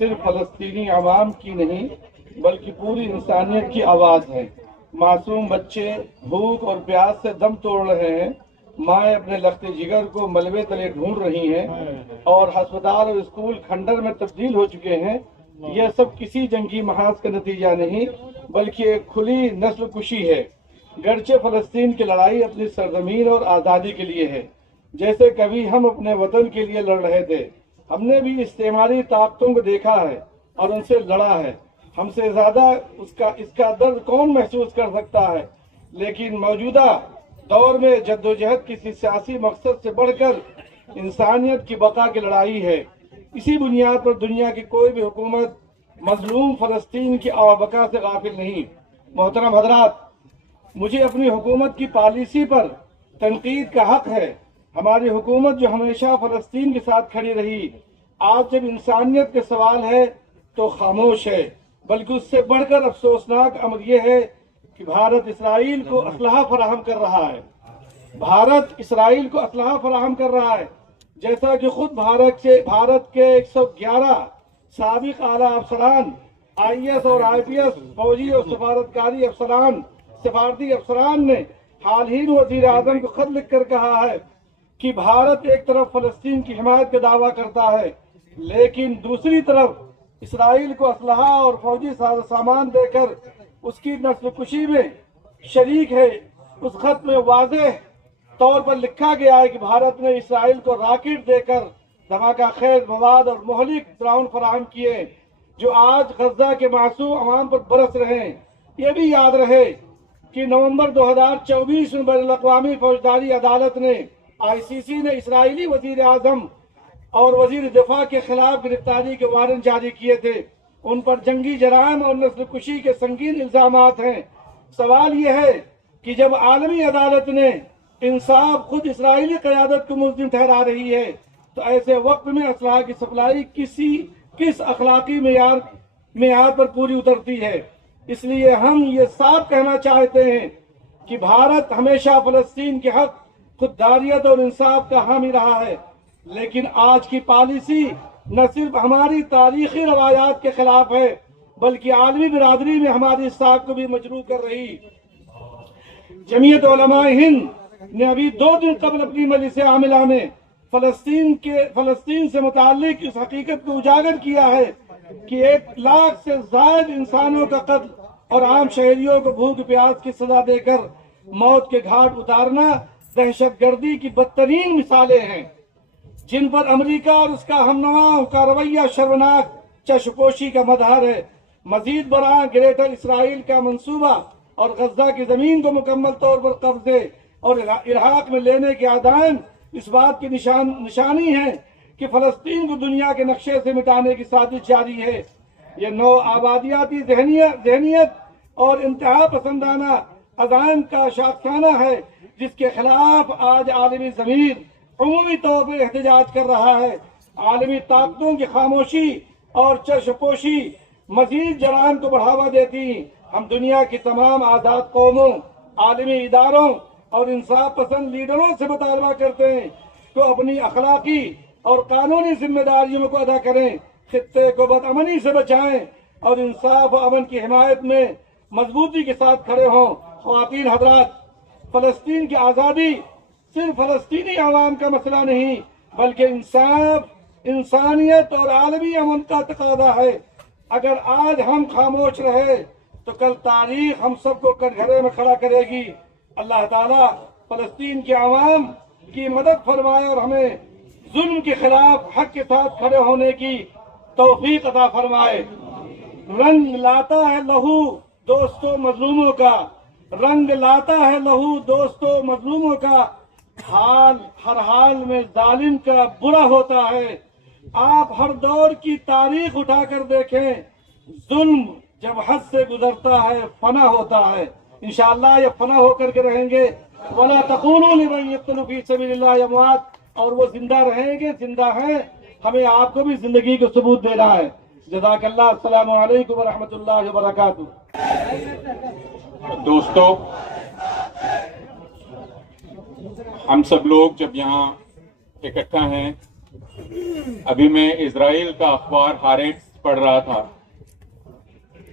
صرف فلسطینی عوام کی نہیں بلکہ پوری انسانیت کی آواز ہے. معصوم بچے بھوک اور پیاس سے دم توڑ رہے ہیں، مائیں اپنے لختے جگر کو ملبے تلے ڈھونڈ رہی ہیں، اور ہسپتال اور اسکول کھنڈر میں تبدیل ہو چکے ہیں. یہ سب کسی جنگی محاذ کا نتیجہ نہیں بلکہ ایک کھلی نسل کشی ہے. گرچہ فلسطین کی لڑائی اپنی سرزمین اور آزادی کے لیے ہے، جیسے کبھی ہم اپنے وطن کے لیے لڑ رہے تھے. ہم نے بھی استعماری طاقتوں کو دیکھا ہے اور ان سے لڑا ہے. ہم سے زیادہ اس کا درد کون محسوس کر سکتا ہے؟ لیکن موجودہ دور میں جدوجہد کسی سیاسی مقصد سے بڑھ کر انسانیت کی بقا کی لڑائی ہے. اسی بنیاد پر دنیا کی کوئی بھی حکومت مظلوم فلسطین کی آوبقا سے غافل نہیں. محترم حضرات، مجھے اپنی حکومت کی پالیسی پر تنقید کا حق ہے. ہماری حکومت جو ہمیشہ فلسطین کے ساتھ کھڑی رہی، آج جب انسانیت کے سوال ہے تو خاموش ہے. بلکہ اس سے بڑھ کر افسوسناک امر یہ ہے کہ بھارت اسرائیل کو اسلحہ فراہم کر رہا ہے. بھارت اسرائیل کو اسلحہ فراہم کر رہا ہے، جیسا کہ خود بھارت کے 111 سابق اعلیٰ افسران، IAS اور IPS، فوجی اور سفارتکاری افسران، سفارتی افسران نے حال ہی میں وزیر اعظم کو خط لکھ کر کہا ہے کہ بھارت ایک طرف فلسطین کی حمایت کا دعویٰ کرتا ہے لیکن دوسری طرف اسرائیل کو اسلحہ اور فوجی سامان دے کر اس کی نسل کشی میں شریک ہے. اس خط میں واضح طور پر لکھا گیا ہے کہ بھارت نے اسرائیل کو راکٹ دے کر دھماکہ خیز مواد اور مہلک ڈرون فراہم کیے جو آج غزہ کے معصوم عوام پر برس رہے ہیں. یہ بھی یاد رہے کہ نومبر 2024 میں بین الاقوامی فوجداری عدالت نے ICC نے اسرائیلی وزیر اعظم اور وزیر دفاع کے خلاف گرفتاری کے وارنٹ جاری کیے تھے. ان پر جنگی جرائم اور نسل کشی کے سنگین الزامات ہیں. سوال یہ ہے کہ جب عالمی عدالت نے انصاف خود اسرائیلی قیادت کو ملزم ٹھہرا رہی ہے تو ایسے وقت میں اسلحہ کی سپلائی کس اخلاقی معیار پر پوری اترتی ہے؟ اس لیے ہم یہ صاف کہنا چاہتے ہیں کہ بھارت ہمیشہ فلسطین کے حق، خودداریت اور انصاف کا حامی رہا ہے، لیکن آج کی پالیسی نہ صرف ہماری تاریخی روایات کے خلاف ہے بلکہ عالمی برادری میں ہماری ساکھ کو بھی مجروح کر رہی. جمعیت علماء ہند نے ابھی 2 دن قبل اپنی مجلس عاملہ میں فلسطین سے متعلق اس حقیقت کو اجاگر کیا ہے کہ 1 لاکھ سے زائد انسانوں کا قتل اور عام شہریوں کو بھوک پیاس کی سزا دے کر موت کے گھاٹ اتارنا دہشت گردی کی بدترین مثالیں ہیں جن پر امریکہ اور اس کا ہمنواؤں کا رویہ شرمناک چشپوشی کا مظہر ہے. مزید برآں گریٹر اسرائیل کا منصوبہ اور غزہ کی زمین کو مکمل طور پر قبضے اور عراق میں لینے کے عزائم اس بات کی نشانی ہے کہ فلسطین کو دنیا کے نقشے سے مٹانے کی سازش جاری ہے. یہ نو آبادیاتی ذہنیت اور انتہا پسندانہ عزائم کا شاخسانہ ہے جس کے خلاف آج عالمی ضمیر عمومی طور پر احتجاج کر رہا ہے. عالمی طاقتوں کی خاموشی اور چشپوشی مزید جرائم کو بڑھاوا دیتی. ہم دنیا کی تمام آزاد قوموں، عالمی اداروں اور انصاف پسند لیڈروں سے مطالبہ کرتے ہیں کہ اپنی اخلاقی اور قانونی ذمہ داریوں کو ادا کریں، خطے کو بدامنی سے بچائیں اور انصاف و امن کی حمایت میں مضبوطی کے ساتھ کھڑے ہوں. خواتین حضرات، فلسطین کی آزادی صرف فلسطینی عوام کا مسئلہ نہیں بلکہ انصاف، انسانیت اور عالمی امن کا تقاضا ہے. اگر آج ہم خاموش رہے تو کل تاریخ ہم سب کو کٹگھرے میں کھڑا کرے گی. اللہ تعالیٰ فلسطین کے عوام کی مدد فرمائے اور ہمیں ظلم کے خلاف حق کے ساتھ کھڑے ہونے کی توفیق عطا فرمائے. رنگ لاتا ہے لہو دوستوں مظلوموں کا، رنگ لاتا ہے لہو دوستوں مظلوموں کا، ہر حال میں ظالم کا برا ہوتا ہے. آپ ہر دور کی تاریخ اٹھا کر دیکھیں، ظلم جب حد سے گزرتا ہے فنا ہوتا ہے. انشاءاللہ یہ فنا ہو کر کے رہیں گے. वला तकूलू लिमन यक़्तुलु फी सबीलिल्लाहि अमवात, और वो जिंदा रहेंगे, जिंदा हैं, हमें आपको भी जिंदगी का सबूत देना है। जज़ाकल्लाह। अस्सलामु अलैकुम व रहमतुल्लाहि व बरकातुहू। दोस्तों, हम सब लोग जब यहाँ इकट्ठा हैं, अभी मैं इजराइल का अखबार हारेट्स पढ़ रहा था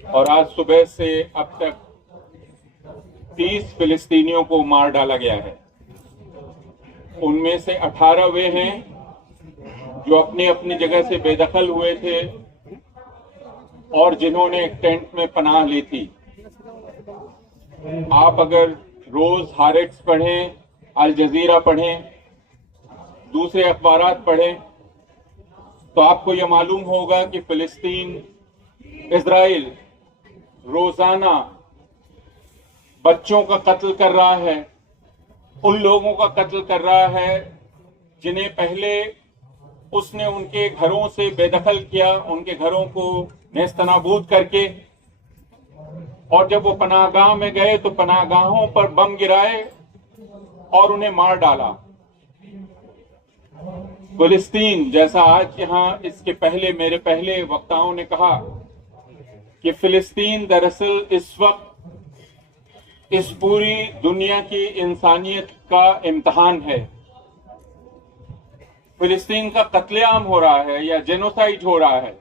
और आज सुबह से अब तक 30 फिलिस्तीनियों को मार डाला गया है। उनमें से 18 वे हैं जो अपनी अपनी जगह से बेदखल हुए थे और जिन्होंने एक टेंट में पनाह ली थी। आप अगर रोज हारेट्स पढ़ें, अल जजीरा पढ़ें, दूसरे अखबारात पढ़ें, तो आपको यह मालूम होगा कि फिलिस्तीन, इजराइल रोजाना बच्चों का कत्ल कर रहा है, उन लोगों का कत्ल कर रहा है जिन्हें पहले उसने उनके घरों से बेदखल किया, उनके घरों को नेस्तनाबूद करके, और जब वो पनाहगाह में गए तो पनाहगाहों पर बम गिराए और उन्हें मार डाला। फिलिस्तीन, जैसा आज यहाँ इसके पहले मेरे पहले वक्ताओं ने कहा कि फिलिस्तीन दरअसल इस वक्त इस पूरी दुनिया की इंसानियत का इम्तिहान है। फिलिस्तीन का कत्लेआम हो रहा है या जेनोसाइड हो रहा है,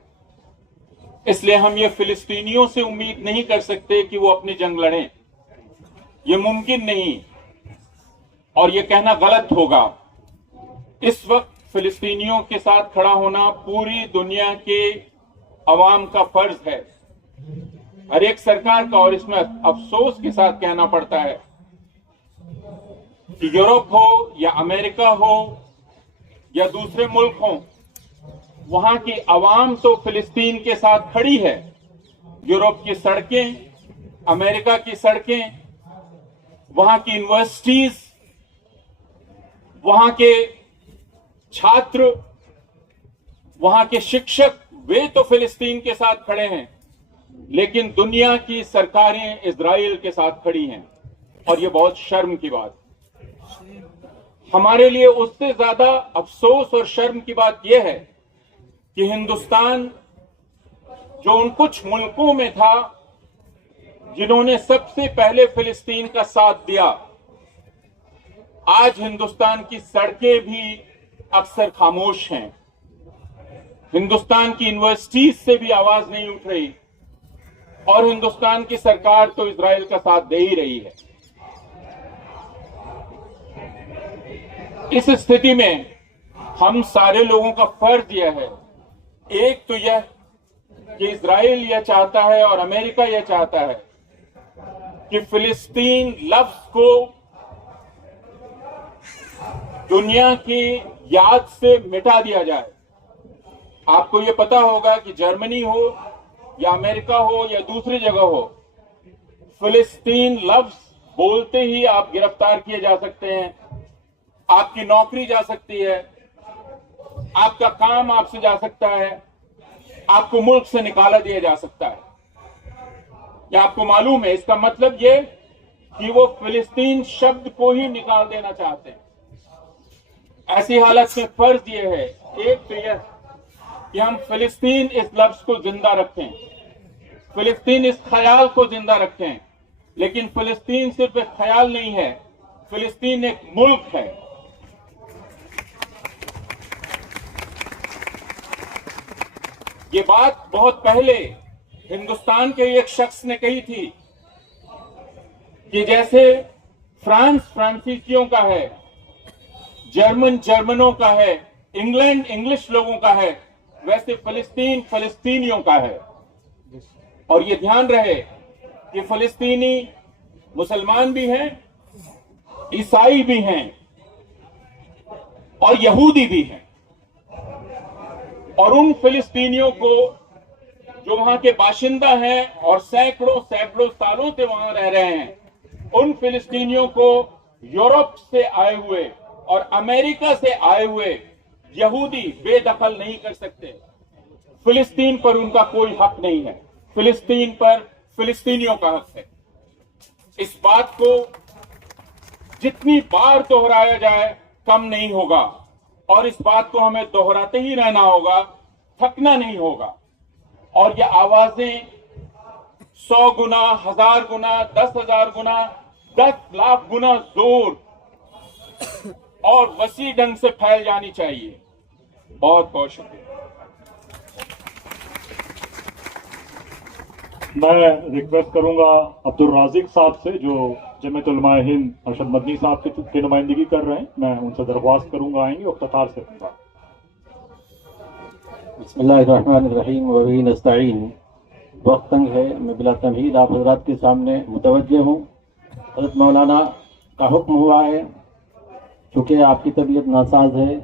इसलिए हम ये फिलिस्तीनियों से उम्मीद नहीं कर सकते कि वो अपनी जंग लड़ें। ये मुमकिन नहीं और ये कहना गलत होगा। इस वक्त फिलिस्तीनियों के साथ खड़ा होना पूरी दुनिया के अवाम का फर्ज है, हर एक सरकार का। और इसमें अफसोस के साथ कहना पड़ता है कि यूरोप हो या अमेरिका हो या दूसरे मुल्क हो, वहां की अवाम तो फिलिस्तीन के साथ खड़ी है। यूरोप की सड़कें, अमेरिका की सड़कें, वहां की यूनिवर्सिटीज, वहां के छात्र, वहां के शिक्षक, वे तो फिलिस्तीन के साथ खड़े हैं, लेकिन दुनिया की सरकारें इजराइल के साथ खड़ी हैं। और ये बहुत शर्म की बात। हमारे लिए उससे ज्यादा अफसोस और शर्म की बात यह है कि हिंदुस्तान, जो उन कुछ मुल्कों में था जिन्होंने सबसे पहले फिलिस्तीन का साथ दिया, आज हिंदुस्तान की सड़कें भी अक्सर खामोश हैं। हिंदुस्तान की यूनिवर्सिटीज से भी आवाज नहीं उठ रही और हिंदुस्तान की सरकार तो इजराइल का साथ दे ही रही है। इस स्थिति में हम सारे लोगों का फर्ज यह है, एक तो यह कि इजराइल यह चाहता है और अमेरिका यह चाहता है कि फिलिस्तीन लफ्ज को दुनिया की याद से मिटा दिया जाए। आपको यह पता होगा कि जर्मनी हो या अमेरिका हो या दूसरी जगह हो, फिलिस्तीन लफ्ज बोलते ही आप गिरफ्तार किए जा सकते हैं, आपकी नौकरी जा सकती है, आपका काम आपसे जा सकता है, आपको मुल्क से निकाला दिया जा सकता है। क्या आपको मालूम है? इसका मतलब ये कि वो फिलिस्तीन शब्द को ही निकाल देना चाहते हैं। ऐसी हालत में फर्ज ये है, एक तो यह कि हम फिलिस्तीन इस लफ्ज को जिंदा रखें, फिलिस्तीन इस ख्याल को जिंदा रखें। लेकिन फिलिस्तीन सिर्फ एक ख्याल नहीं है, फिलिस्तीन एक मुल्क है। ये बात बहुत पहले हिंदुस्तान के एक शख्स ने कही थी कि जैसे फ्रांस फ्रांसीसियों का है, जर्मन जर्मनों का है, इंग्लैंड इंग्लिश लोगों का है, वैसे फिलिस्तीन फिलिस्तीनियों का है। और ये ध्यान रहे कि फिलिस्तीनी मुसलमान भी हैं, ईसाई भी हैं और यहूदी भी हैं। और उन फिलिस्तीनियों को जो वहां के बाशिंदा हैं और सैकड़ों सैकड़ों सालों से वहां रह रहे हैं, उन फिलिस्तीनियों को यूरोप से आए हुए और अमेरिका से आए हुए यहूदी बेदखल नहीं कर सकते। फिलिस्तीन पर उनका कोई हक नहीं है, फिलिस्तीन पर फिलिस्तीनियों का हक है। इस बात को जितनी बार दोहराया जाए कम नहीं होगा, और इस बात को हमें दोहराते ही रहना होगा, थकना नहीं होगा। और ये आवाजें 100 गुना, 1000 गुना, 10,000 गुना, 10 लाख गुना जोर और वसी ढंग से फैल जानी चाहिए। बहुत बहुत शुक्रिया। मैं रिक्वेस्ट करूंगा अब्दुल राजिक साहब से, जो जमीयत उलमा हिंद अरशद मदनी साहब की नुमाइंदगी कर रहे हैं, मैं उनसे दरख्वास्त करूंगा आएंगे और कतार से होगा। बिस्मिल्लाहिर्रहमानिर्रहीम व बिही नस्तईन। वक्त तंग है, मैं बिला तमहीद आप हज़रात के सामने मुतवज्जे हूँ। हज़रत मौलाना का हुक्म हुआ है, चूँकि आपकी तबीयत नासाज है,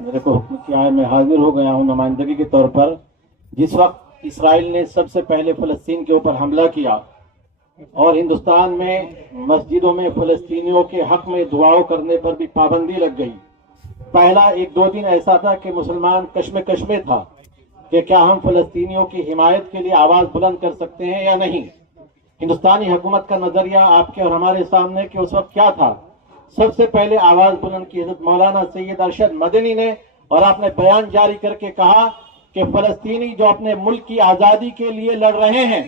मेरे को हुक्म किया है, मैं हाजिर हो गया हूँ नुमाइंदगी के तौर पर। जिस वक्त इसराइल ने सबसे पहले फ़लस्तीन के ऊपर हमला किया और हिंदुस्तान में मस्जिदों में फ़लस्तीनियों के हक में दुआओं करने पर भी पाबंदी लग गई। पहला 1-2 दिन ऐसा था कि मुसलमान कश्मकश में था कि क्या हम फ़लस्तीनियों की हिमायत के लिए आवाज़ बुलंद कर सकते हैं या नहीं। हिंदुस्तानी हुकूमत का नज़रिया आपके और हमारे सामने कि उस वक्त क्या था। सबसे पहले आवाज़ बुलंद की हज़रत मौलाना सैयद अरशद मदनी ने, और आपने बयान जारी करके कहा कि फ़लस्तीनी जो अपने मुल्क की आज़ादी के लिए लड़ रहे हैं,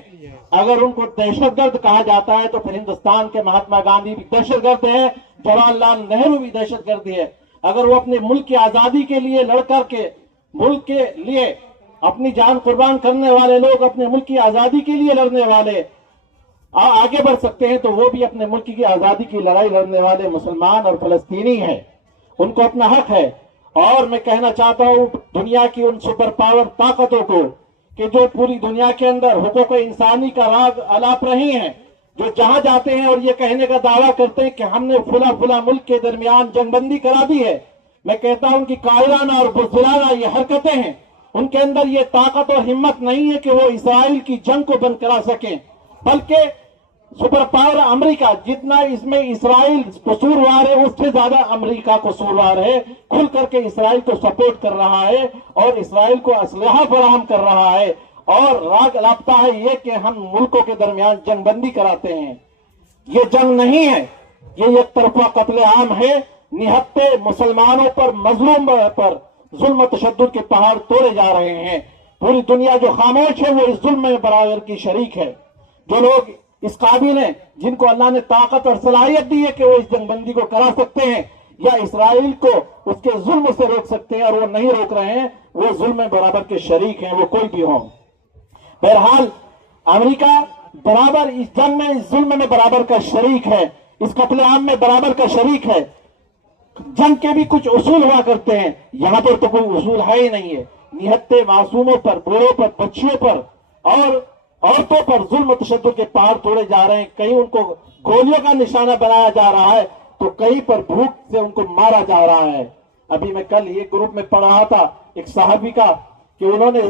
अगर उनको दहशतगर्द कहा जाता है तो फिर हिंदुस्तान के महात्मा गांधी भी दहशतगर्द है, जवाहरलाल नेहरू भी दहशतगर्द है। अगर वो अपने मुल्क की आज़ादी के लिए लड़ करके मुल्क के लिए अपनी जान कुर्बान करने वाले लोग, अपने मुल्क की आज़ादी के लिए लड़ने वाले आगे बढ़ सकते हैं, तो वो भी अपने मुल्क की आज़ादी की लड़ाई लड़ने वाले मुसलमान और फ़लस्तीनी हैं, उनको अपना हक है। और मैं कहना चाहता हूँ दुनिया की उन सुपर पावर ताकतों को कि जो पूरी दुनिया के अंदर हुकूक इंसानी का राग अलाप रही हैं, जो जहां जाते हैं और ये कहने का दावा करते हैं कि हमने फुला फुला मुल्क के दरमियान जंगबंदी करा दी है, मैं कहता हूं कि कायराना और बुज़दिलाना ये हरकतें हैं, उनके अंदर ये ताकत और हिम्मत नहीं है कि वो इसराइल की जंग को बंद करा सकें। बल्कि सुपर पावर अमेरिका, जितना इसमें इसराइल कसूरवार है उससे ज्यादा अमेरिका कसूरवार है, खुल करके इसराइल को सपोर्ट कर रहा है और इसराइल को असलहा फराहम कर रहा है, और राग लापता है ये कि हम मुल्कों के दरमियान जंगबंदी कराते हैं। ये जंग नहीं है, ये एक तरफा कत्ले आम है। निहत्ते मुसलमानों पर, मजलूम पर जुल्म तशद्दुद के पहाड़ तोड़े जा रहे हैं। पूरी दुनिया जो खामोश है वो इस जुल्म में बराबर की शरीक है। जो लोग इस काबिल हैं, जिनको अल्लाह ने ताकत और सलाहियत दी है कि वो इस जंगबंदी को करा सकते हैं या इसराइल को उसके जुल्म से रोक सकते हैं, और वो नहीं रोक रहे हैं, वो जुल्म में बराबर के शरीक हैं, वो कोई भी हो। बहरहाल अमेरिका बराबर इस जंग में, इस जुल्म में बराबर का शरीक है, इस कत्लेआम में बराबर का शरीक है। जंग के भी कुछ उसूल हुआ करते हैं, यहाँ पर तो कोई उसूल है ही नहीं है। निहत्ते मासूमों पर, बूढ़ों पर, बच्चियों पर और औरतों पर जुल्म तशद्दुद के पहाड़ तोड़े जा रहे हैं। कहीं उनको गोलियों का निशाना बनाया जा रहा है तो कहीं पर भूख से उनको मारा जा रहा है। अभी मैं कल एक ग्रुप में पढ़ रहा था एक सहाबी का कि उन्होंने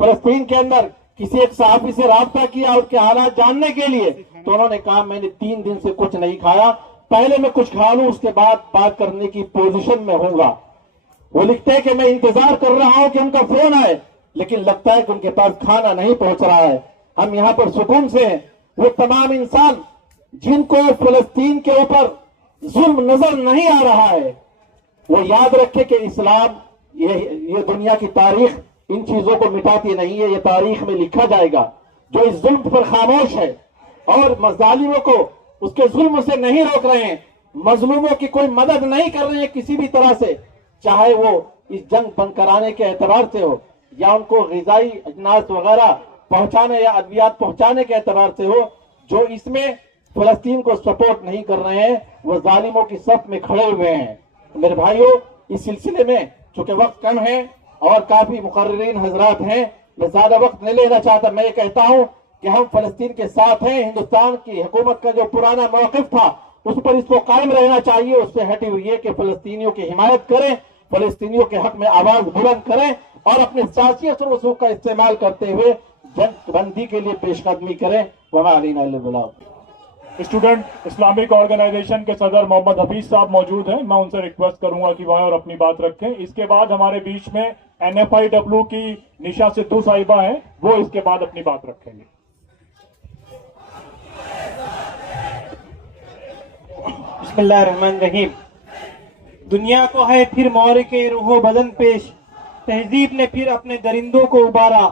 फलस्तीन के अंदर किसी एक सहाबी से राब्ता किया उसके हालात जानने के लिए, तो उन्होंने कहा मैंने 3 दिन से कुछ नहीं खाया, पहले मैं कुछ खा लूं उसके बाद बात करने की पोजीशन में होऊंगा। वो लिखते हैं कि मैं इंतजार कर रहा हूं कि उनका फोन आए, लेकिन लगता है कि उनके पास खाना नहीं पहुंच रहा है। हम यहाँ पर सुकून से हैं। वो तमाम इंसान जिनको फलस्तीन के ऊपर जुल्म नजर नहीं आ रहा है, वो याद रखे कि इस्लाम ये दुनिया की तारीख इन चीजों को मिटाती नहीं है, ये तारीख में लिखा जाएगा। जो इस जुल्म पर खामोश है और मज़ालिमों को उसके जुल्म से नहीं रोक रहे हैं, मजलूमों की कोई मदद नहीं कर रहे हैं किसी भी तरह से, चाहे वो इस जंग बंद कराने के एतबार से हो या उनको ग़िज़ाई अजनास वगैरह पहुंचाने या अद्वियात पहुंचाने के एतबार से हो, जो इसमें फलस्तीन को सपोर्ट नहीं कर रहे हैं वो जालिमों की सफ में खड़े हुए हैं। तो मेरे भाइयों, इस सिलसिले में चूंकि वक्त कम है और काफी मुकर्रिरीन हजरात हैं, मैं ज्यादा वक्त नहीं लेना चाहता। मैं ये कहता हूं कि हम फलस्तीन के साथ हैं। हिंदुस्तान की हुकूमत का जो पुराना मौक़िफ़ था उस पर इसको कायम रहना चाहिए, उससे हटी हुई है कि फलस्तीनियों की हिमायत करें, फलस्तीनियों के हक में आवाज बुलंद करें और अपने सियासी असर वसूख का इस्तेमाल करते हुए जंग बंदी के लिए पेशकदमी करें। वमा अलैना इल्लल बलाग। स्टूडेंट इस्लामिक ऑर्गेनाइजेशन के सदर मोहम्मद हफीज साहब मौजूद हैं, मैं उनसे रिक्वेस्ट करूंगा कि वह और अपनी बात रखें। इसके बाद हमारे बीच में NFIW की निशा सिद्धू साहिबा हैं, वो इसके बाद अपनी बात रखेंगे। बिस्मिल्लाहिर्रहमानिर्रहीम। दुनिया को है फिर मौरिके रूहो बदन पेश, तहजीब ने फिर अपने दरिंदों को उबारा,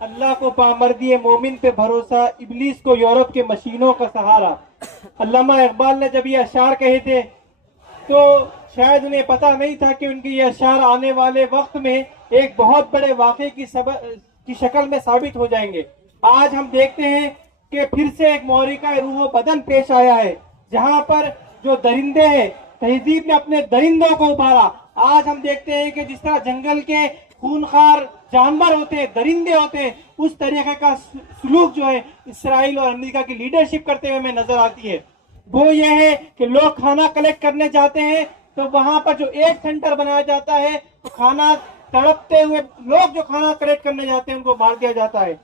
अल्लाह को पामर्दी मोमिन पे भरोसा, इबलीस को यूरोप के मशीनों का सहारा। अल्लामा इकबाल ने जब ये अशार कहे थे तो शायद उन्हें पता नहीं था कि उनके ये अशार आने वाले वक्त में एक बहुत बड़े वाक़े की शक्ल में साबित हो जाएंगे। आज हम देखते हैं कि फिर से एक मौरिका रूहो बदन पेश आया है, जहां पर जो दरिंदे हैं, तहजीब ने अपने दरिंदों को उबारा। आज हम देखते हैं कि जिस तरह जंगल के खूनखार जानवर होते हैं, दरिंदे होते हैं, उस तरीके का सलूक जो है इसराइल और अमेरिका की लीडरशिप करते हुए हमें नजर आती है। वो ये है कि लोग खाना कलेक्ट करने जाते हैं तो वहां पर जो एक सेंटर बनाया जाता है, तो खाना तड़पते हुए लोग जो खाना कलेक्ट करने जाते हैं उनको मार दिया जाता है।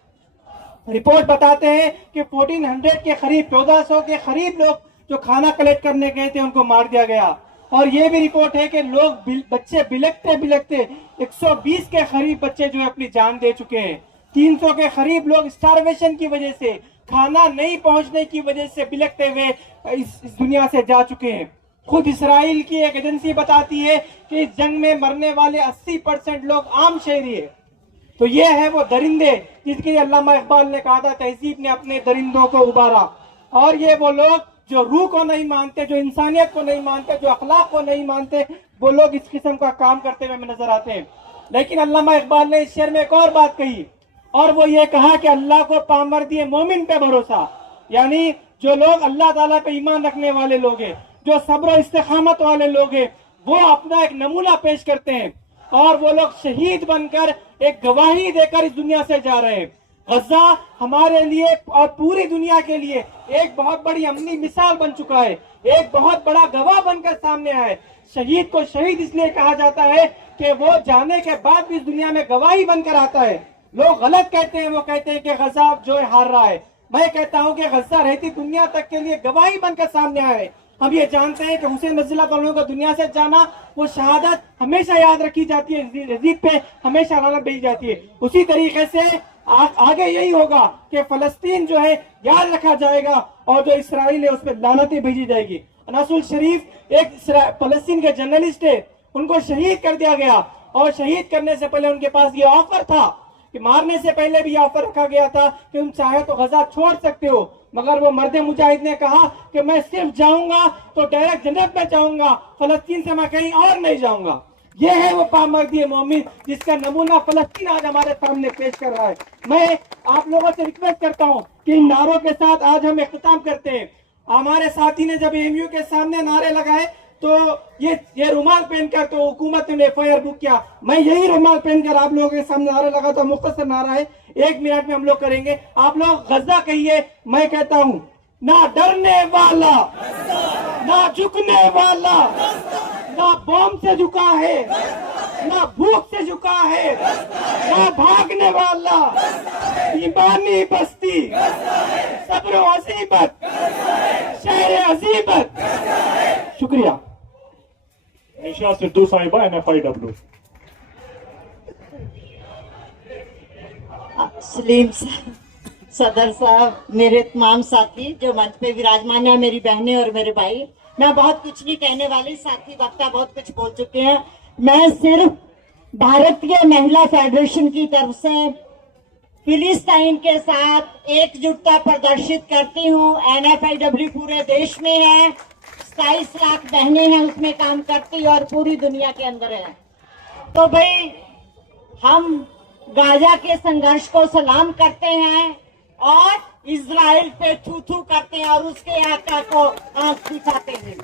रिपोर्ट बताते हैं कि 1400 के करीब, 1400 के करीब लोग जो खाना कलेक्ट करने गए थे उनको मार दिया गया। और ये भी रिपोर्ट है कि लोग बच्चे बिलखते बिलखते 120 के करीब बच्चे जो है अपनी जान दे चुके हैं। 300 के करीब लोग स्टारवेशन की वजह से, खाना नहीं पहुंचने की वजह से बिलखते हुए इस दुनिया से जा चुके हैं। खुद इसराइल की एक एजेंसी बताती है कि इस जंग में मरने वाले 80% लोग आम शहरी है। तो ये है वो दरिंदे जिसके अल्लामा इकबाल ने कहा था, तहजीब ने अपने दरिंदों को उबारा। और ये वो लोग जो रूह को नहीं मानते, जो इंसानियत को नहीं मानते, जो अखलाक को नहीं मानते, वो लोग इस किस्म का काम करते हुए हमें नजर आते हैं। लेकिन अल्लामा इकबाल ने इस शेर में एक और बात कही, और वो ये कहा कि अल्लाह को पामर्दी मोमिन पे भरोसा, यानी जो लोग अल्लाह ताला पे ईमान रखने वाले लोग हैं, जो सब्र इस्तिकामत वाले लोग हैं, वो अपना एक नमूना पेश करते हैं और वो लोग शहीद बनकर एक गवाही देकर इस दुनिया से जा रहे हैं। गजा हमारे लिए और पूरी दुनिया के लिए एक बहुत बड़ी अमली मिसाल बन चुका है, एक बहुत बड़ा गवाह बनकर सामने आया है। शहीद को शहीद इसलिए कहा जाता है कि वो जाने के बाद भी इस दुनिया में गवाही बनकर आता है। लोग गलत कहते हैं, वो कहते हैं कि गजा जो है हार रहा है। मैं कहता हूं कि गजा रहती दुनिया तक के लिए गवाही बनकर सामने आया है। हम ये जानते हैं कि हुसैन रज़ियल्लाहु अन्हु का दुनिया से जाना, वो शहादत हमेशा याद रखी जाती है, यजीद पे हमेशा लानत भेजी जाती है। उसी तरीके से आगे यही होगा कि फलस्तीन जो है याद रखा जाएगा और जो इसराइल है उस पर लानतें भेजी जाएगी। नसरुल शरीफ एक फलस्तीन के जर्नलिस्ट है, उनको शहीद कर दिया गया और शहीद करने से पहले उनके पास ये ऑफर था कि मारने से पहले भी ऑफर रखा गया था कि तुम चाहे तो गजा छोड़ सकते हो, मगर वो मर्द मुजाहिद ने कहा कि मैं सिर्फ जाऊंगा तो डायरेक्ट जन्नत में जाऊंगा, फलस्तीन से मैं कहीं और नहीं जाऊंगा। ये है वो पामर्दी मोमिन जिसका नमूना फलस्तीन आज हमारे सामने पेश कर रहा है। मैं आप लोगों से रिक्वेस्ट करता हूँ कि इन नारों के साथ आज हम इख्तिताम करते हैं। हमारे साथी ने जब एमयू के सामने नारे लगाए तो ये रुमाल पहनकर तो हुकूमत ने FIR बुक किया। मैं यही रुमाल पहनकर आप लोगों के सामने नारा लगा, तो मुख्तसर नारा है, 1 मिनट में हम लोग करेंगे। आप लोग गजा कहिए, मैं कहता हूँ ना डरने वाला, ना झुकने वाला, ना बॉम्ब से झुका है, ना भूख से झुका है, ना भागने वाला, ईमानी बस्ती, सब्र अजीबत, शहर अजीबत। शुक्रिया। निशा सिद्धू साहिबा NFIW। सलीम सदर साहब, मेरे तमाम साथी जो मंच पे विराजमान है, मेरी बहनें और मेरे भाई, मैं बहुत कुछ नहीं कहने वाली, साथी वक्ता बहुत कुछ बोल चुके हैं। मैं सिर्फ भारतीय महिला फेडरेशन की तरफ से फिलिस्तीन के साथ एकजुटता प्रदर्शित करती हूँ। NFIW पूरे देश में है, 27 लाख बहनें हैं उसमें काम करती और पूरी दुनिया के अंदर है। तो भाई हम गाजा के संघर्ष को सलाम करते हैं और इजराइल पे थू थू करते हैं और उसके आका को आंख दिखाते हैं।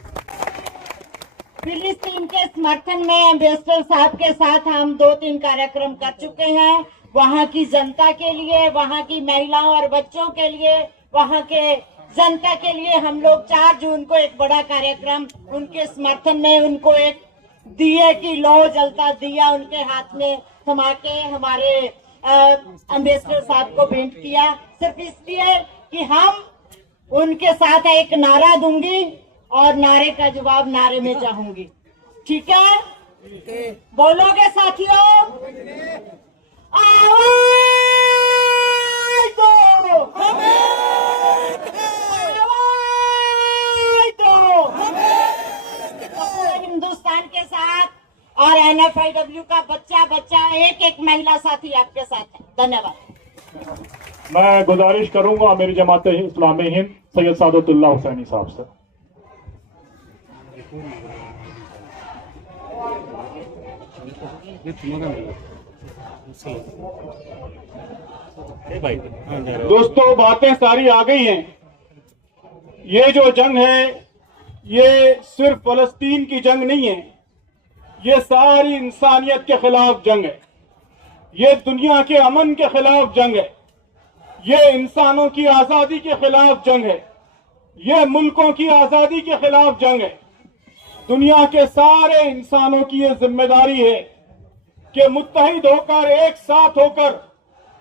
फिलिस्तीन के समर्थन में एम्बेसडर साहब के साथ हम 2-3 कार्यक्रम कर चुके हैं। वहाँ की जनता के लिए, वहाँ की महिलाओं और बच्चों के लिए, वहाँ के जनता के लिए हम लोग 4 जून को एक बड़ा कार्यक्रम उनके समर्थन में, उनको एक दिए की लौ जलता दिया उनके हाथ में थमा के हमारे एम्बेसडर साहब को भेंट किया, सिर्फ इसलिए कि हम उनके साथ एक नारा दूंगी और नारे का जवाब नारे में चाहूंगी। ठीक है, बोलोगे साथियों? आवाज दो, आवाज दो। ایک ایک महिला साथी आपके साथ है। धन्यवाद। मैं गुजारिश करूंगा मेरी जमात इस्लामी हिंद सैयद सादतुल्लाह हुसैनी साहब से। दोस्तों, बातें सारी आ गई हैं। ये जो जंग है ये सिर्फ फलस्तीन की जंग नहीं है, ये सारी इंसानियत के खिलाफ जंग है, ये दुनिया के अमन के खिलाफ जंग है, ये इंसानों की आजादी के खिलाफ जंग है, ये मुल्कों की आजादी के खिलाफ जंग है। दुनिया के सारे इंसानों की ये जिम्मेदारी है कि मुत्तहिद होकर, एक साथ होकर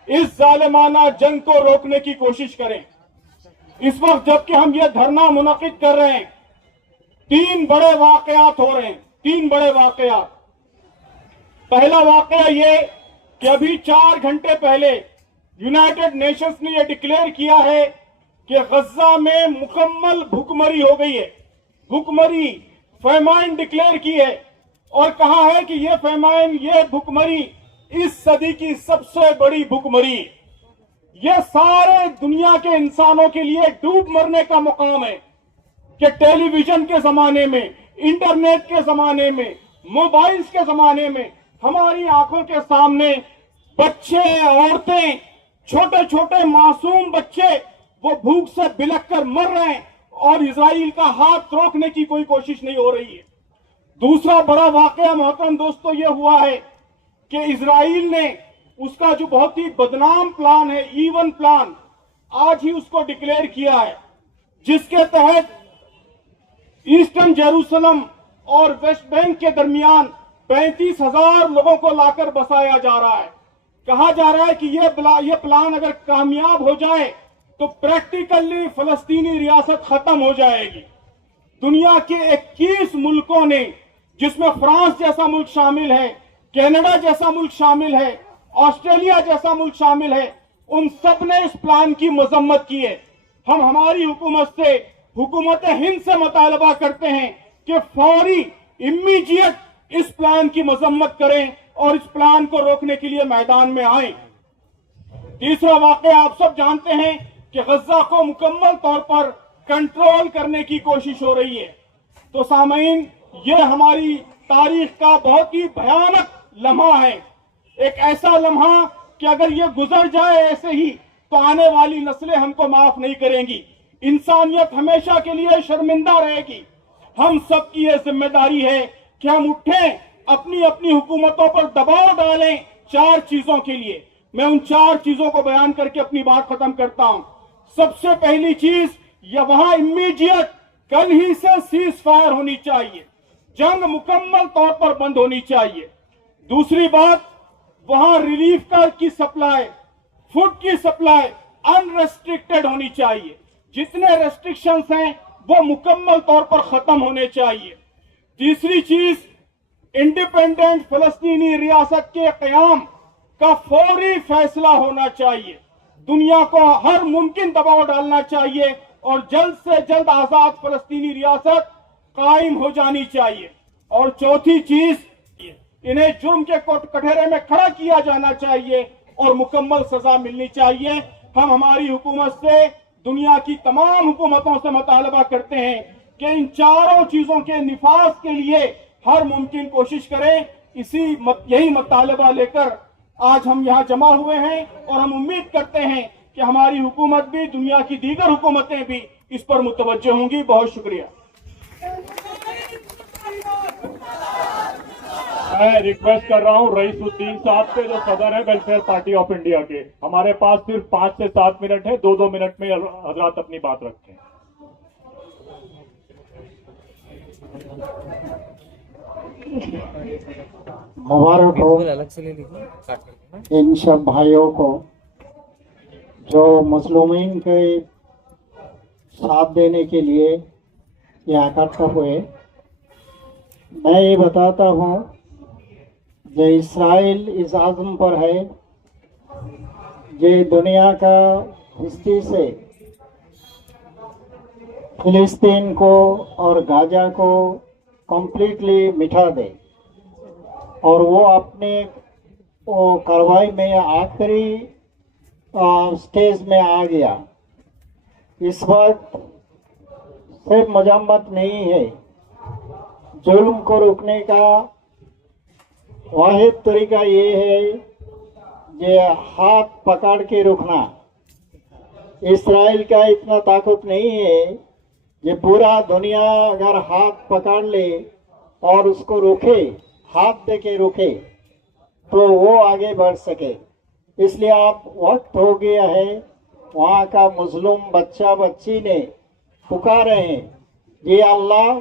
इस जालिमाना जंग को रोकने की कोशिश करें। इस वक्त जबकि हम ये धरना मुनक़िद कर रहे हैं, 3 बड़े वाक़यात हो रहे हैं, 3 बड़े वाक़यात। पहला वाक़या ये कि अभी 4 घंटे पहले यूनाइटेड नेशंस ने यह डिक्लेयर किया है कि गजा में मुकम्मल भूखमरी हो गई है। भूखमरी, फैमाइन डिक्लेयर की है और कहा है कि यह फैमाइन, यह भूखमरी इस सदी की सबसे बड़ी भूखमरी। यह सारे दुनिया के इंसानों के लिए डूब मरने का मुकाम है कि टेलीविजन के जमाने में, इंटरनेट के जमाने में, मोबाइल्स के जमाने में हमारी आंखों के सामने बच्चे, औरतें, छोटे छोटे मासूम बच्चे वो भूख से बिलख कर मर रहे हैं और इजराइल का हाथ रोकने की कोई कोशिश नहीं हो रही है। दूसरा बड़ा वाकया मोहतरम दोस्तों ये हुआ है कि इजराइल ने उसका जो बहुत ही बदनाम प्लान है, ईवन प्लान, आज ही उसको डिक्लेयर किया है, जिसके तहत ईस्टर्न जेरूसलम और वेस्ट बैंक के दरमियान 35,000 लोगों को लाकर बसाया जा रहा है। कहा जा रहा है कि यह प्लान अगर कामयाब हो जाए तो प्रैक्टिकली फलस्तीनी रियासत खत्म हो जाएगी। दुनिया के 21 मुल्कों ने, जिसमें फ्रांस जैसा मुल्क शामिल है, कनाडा जैसा मुल्क शामिल है, ऑस्ट्रेलिया जैसा मुल्क शामिल है, उन सब ने इस प्लान की मजम्मत की है। हम हमारी हुकूमत से, हुकूमत हिंद से मुतालबा करते हैं कि फौरी, इमीडिएट इस प्लान की मजम्मत करें और इस प्लान को रोकने के लिए मैदान में आए। तीसरा वाकया आप सब जानते हैं कि गजा को मुकम्मल तौर पर कंट्रोल करने की कोशिश हो रही है। तो सामईन, ये हमारी तारीख का बहुत ही भयानक लम्हा है, एक ऐसा लम्हा कि अगर ये गुजर जाए ऐसे ही तो आने वाली नस्लें हमको माफ नहीं करेंगी, इंसानियत हमेशा के लिए शर्मिंदा रहेगी। हम सब की ये जिम्मेदारी है कि हम उठें, अपनी अपनी हुकूमतों पर दबाव डालें 4 चीजों के लिए। मैं उन 4 चीजों को बयान करके अपनी बात खत्म करता हूं। सबसे पहली चीज, यह वहां इमीडिएट कल ही से सीज फायर होनी चाहिए, जंग मुकम्मल तौर पर बंद होनी चाहिए। दूसरी बात, वहां रिलीफ की सप्लाई, फूड की सप्लाई अनरेस्ट्रिक्टेड होनी चाहिए। जितने रेस्ट्रिक्शंस हैं वो मुकम्मल तौर पर खत्म होने चाहिए। तीसरी चीज, इंडिपेंडेंट फलस्तीनी रियासत के कयाम का फौरी फैसला होना चाहिए। दुनिया को हर मुमकिन दबाव डालना चाहिए और जल्द से जल्द आजाद फलस्तीनी रियासत कायम हो जानी चाहिए। और चौथी चीज, इन्हें जुर्म के कटघरे में खड़ा किया जाना चाहिए और मुकम्मल सजा मिलनी चाहिए। हम हमारी हुकूमत से, दुनिया की तमाम हुकूमतों से मुतालबा करते हैं कि इन 4 चीजों के निफाज के लिए हर मुमकिन कोशिश करें। यही मुतालबा लेकर आज हम यहाँ जमा हुए हैं और हम उम्मीद करते हैं कि हमारी हुकूमत भी, दुनिया की दीगर हुकूमतें भी इस पर मुतवज्जह होंगी। बहुत शुक्रिया। मैं रिक्वेस्ट कर रहा हूँ रईसुद्दीन साहब से, जो सदर है वेलफेयर पार्टी ऑफ इंडिया के, हमारे पास सिर्फ 5 से 7 मिनट है, 2-2 मिनट में हजरात अपनी बात रखें। मुबारक हो इन सब भाइयों को जो मुस्लिमीन के साथ देने के लिए यहाँ इकट्ठा हुए। मैं ये बताता हूँ जो इसराइल इस आज़म पर है, ये दुनिया का हिस्से से फिलिस्तीन को और गाजा को कम्प्लीटली मिटा दे और वो अपने वो कार्रवाई में आखिरी स्टेज में आ गया। इस वक्त सिर्फ मजम्मत नहीं है, जुल्म को रोकने का वाहिद तरीका ये है कि हाथ पकड़ के रोकना। इसराइल का इतना ताकत नहीं है कि पूरा दुनिया अगर हाथ पकड़ ले और उसको रोके, हाथ दे के रोके, तो वो आगे बढ़ सके। इसलिए आप वक्त हो गया है, वहाँ का मुस्लिम बच्चा बच्ची ने पुकारे हैं, ये अल्लाह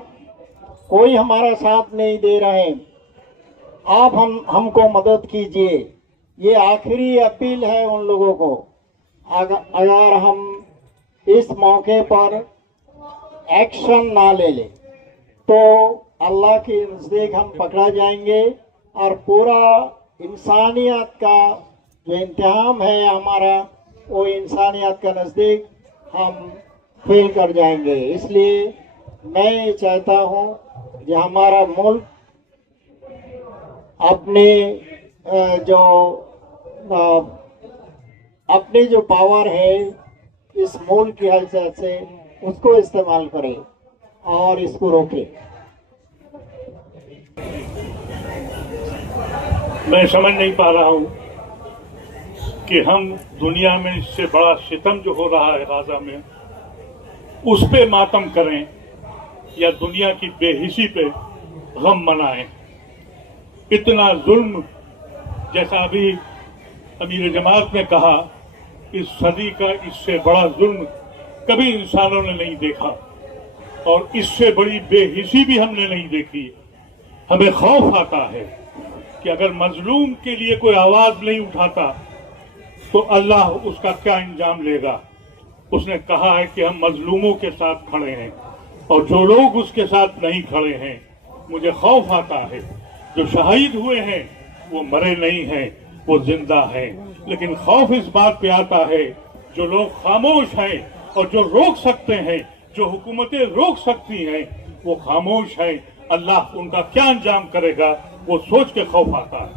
कोई हमारा साथ नहीं दे रहे हैं, आप हमको मदद कीजिए। ये आखिरी अपील है उन लोगों को। अगर हम इस मौके पर एक्शन ना ले ले तो अल्लाह के नज़दीक हम पकड़ा जाएंगे और पूरा इंसानियत का जो इंतहाम है हमारा, वो इंसानियत का नज़दीक हम फेल कर जाएंगे। इसलिए मैं चाहता हूँ कि हमारा मुल्क अपने जो पावर है इस मुल्क की हैसियत से उसको इस्तेमाल करे और इसको रोके। मैं समझ नहीं पा रहा हूँ कि हम दुनिया में इससे बड़ा सितम जो हो रहा है गाजा में, उस पे मातम करें या दुनिया की बेहिसी पे गम मनाएं। इतना जुल्म, जैसा अभी अमीर जमात ने कहा, इस सदी का इससे बड़ा जुल्म कभी इंसानों ने नहीं देखा और इससे बड़ी बेहिसी भी हमने नहीं देखी। हमें खौफ आता है कि अगर मजलूम के लिए कोई आवाज नहीं उठाता तो अल्लाह उसका क्या अंजाम लेगा। उसने कहा है कि हम मजलूमों के साथ खड़े हैं और जो लोग उसके साथ नहीं खड़े हैं, मुझे खौफ आता है। जो शहीद हुए हैं वो मरे नहीं हैं, वो जिंदा हैं। लेकिन खौफ इस बात पे आता है जो लोग खामोश हैं और जो रोक सकते हैं, जो हुकूमतें रोक सकती हैं, वो खामोश हैं। अल्लाह उनका क्या अंजाम करेगा वो सोच के खौफ आता है।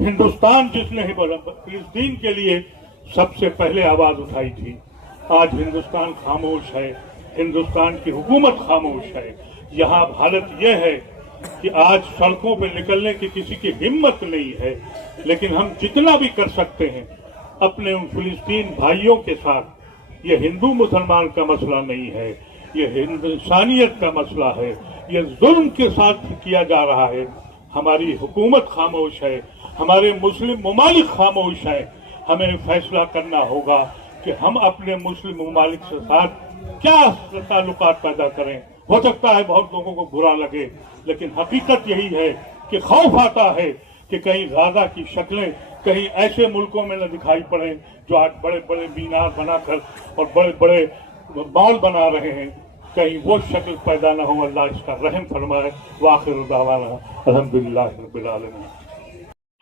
हिंदुस्तान जिसने फिलिस्तीन के लिए सबसे पहले आवाज उठाई थी, आज हिंदुस्तान खामोश है, हिंदुस्तान की हुकूमत खामोश है। यहाँ हालत यह है कि आज सड़कों पे निकलने की किसी की हिम्मत नहीं है। लेकिन हम जितना भी कर सकते हैं अपने उन फिलिस्तीन भाइयों के साथ, ये हिंदू मुसलमान का मसला नहीं है, ये इंसानियत का मसला है, ये जुल्म के साथ किया जा रहा है। हमारी हुकूमत खामोश है, हमारे मुस्लिम ममालिक खामोश है। हमें फैसला करना होगा कि हम अपने मुस्लिम ममालिक के साथ क्या ताल्लुकात पैदा करें। हो सकता है बहुत लोगों को बुरा लगे, लेकिन हकीकत यही है कि खौफ आता है कि कहीं गाजा की शक्लें कहीं ऐसे मुल्कों में न दिखाई पड़े जो आज बड़े बड़े मीनार बनाकर और बड़े बड़े मॉल बना रहे हैं, कहीं वो शक्ल पैदा न हो। अल्लाह इसका रहम फरमाए। वाखिर दावाना अल्हम्दुलिल्लाह रब्बिल आलमीन।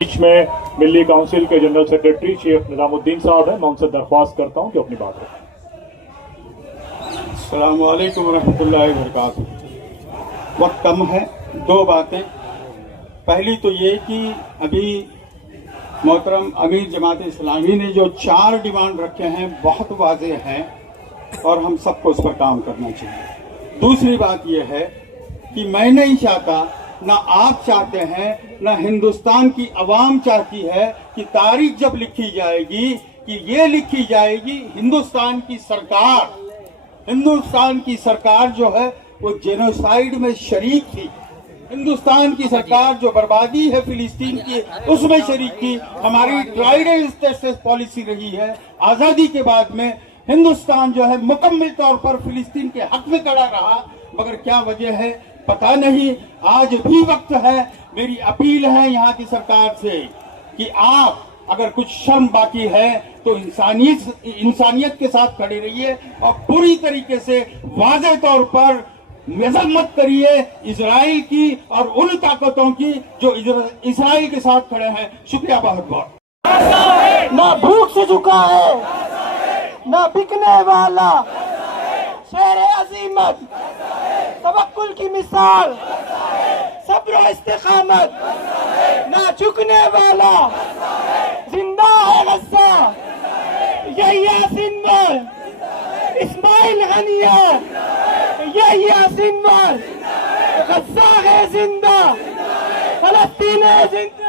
बीच में मिल्ली काउंसिल के जनरल सेक्रेटरी शेख निजामुद्दीन साहब हैं, मैं उनसे दरख्वास्त करता हूं कि अपनी बात रखें। अस्सलामु अलैकुम वरहमतुल्लाहि वबरकातुहू। वक्त कम है, दो बातें। पहली तो ये कि अभी मोहतरम अमीर जमात इस्लामी ने जो 4 डिमांड रखे हैं बहुत वाज़ेह हैं और हम सबको उस पर काम करना चाहिए। दूसरी बात यह है कि मैं नहीं चाहता, ना आप चाहते हैं, ना हिंदुस्तान की अवाम चाहती है कि तारीख जब लिखी जाएगी कि ये लिखी जाएगी हिंदुस्तान की सरकार जो है वो जेनोसाइड में शरीक थी। हिंदुस्तान की सरकार जो बर्बादी है फिलिस्तीन की उसमें शरीक थी। हमारी ट्राइड एंड टेस्टेड पॉलिसी रही है। आजादी के बाद में हिंदुस्तान जो है मुकम्मल तौर पर फिलिस्तीन के हक में खड़ा रहा, मगर क्या वजह है पता नहीं। आज भी वक्त है, मेरी अपील है यहाँ की सरकार से कि आप अगर कुछ शर्म बाकी है तो इंसानियत के साथ खड़े रहिए और पूरी तरीके से वाज़ेह तौर पर मजम्मत करिए इजराइल की और उन ताकतों की जो इजराइल के साथ खड़े हैं। शुक्रिया बहुत बहुत। ना भूख से झुका है, ना बिकने वाला, शेर अजीमत, तवक्कुल की मिसाल, सब्र इस्तिकामत, ना झुकने वाला, غزہ، یحییٰ سنور، اسماعیل غنیہ، یحییٰ سنور، غزہ ہے زندہ، فلسطین ہے زندہ.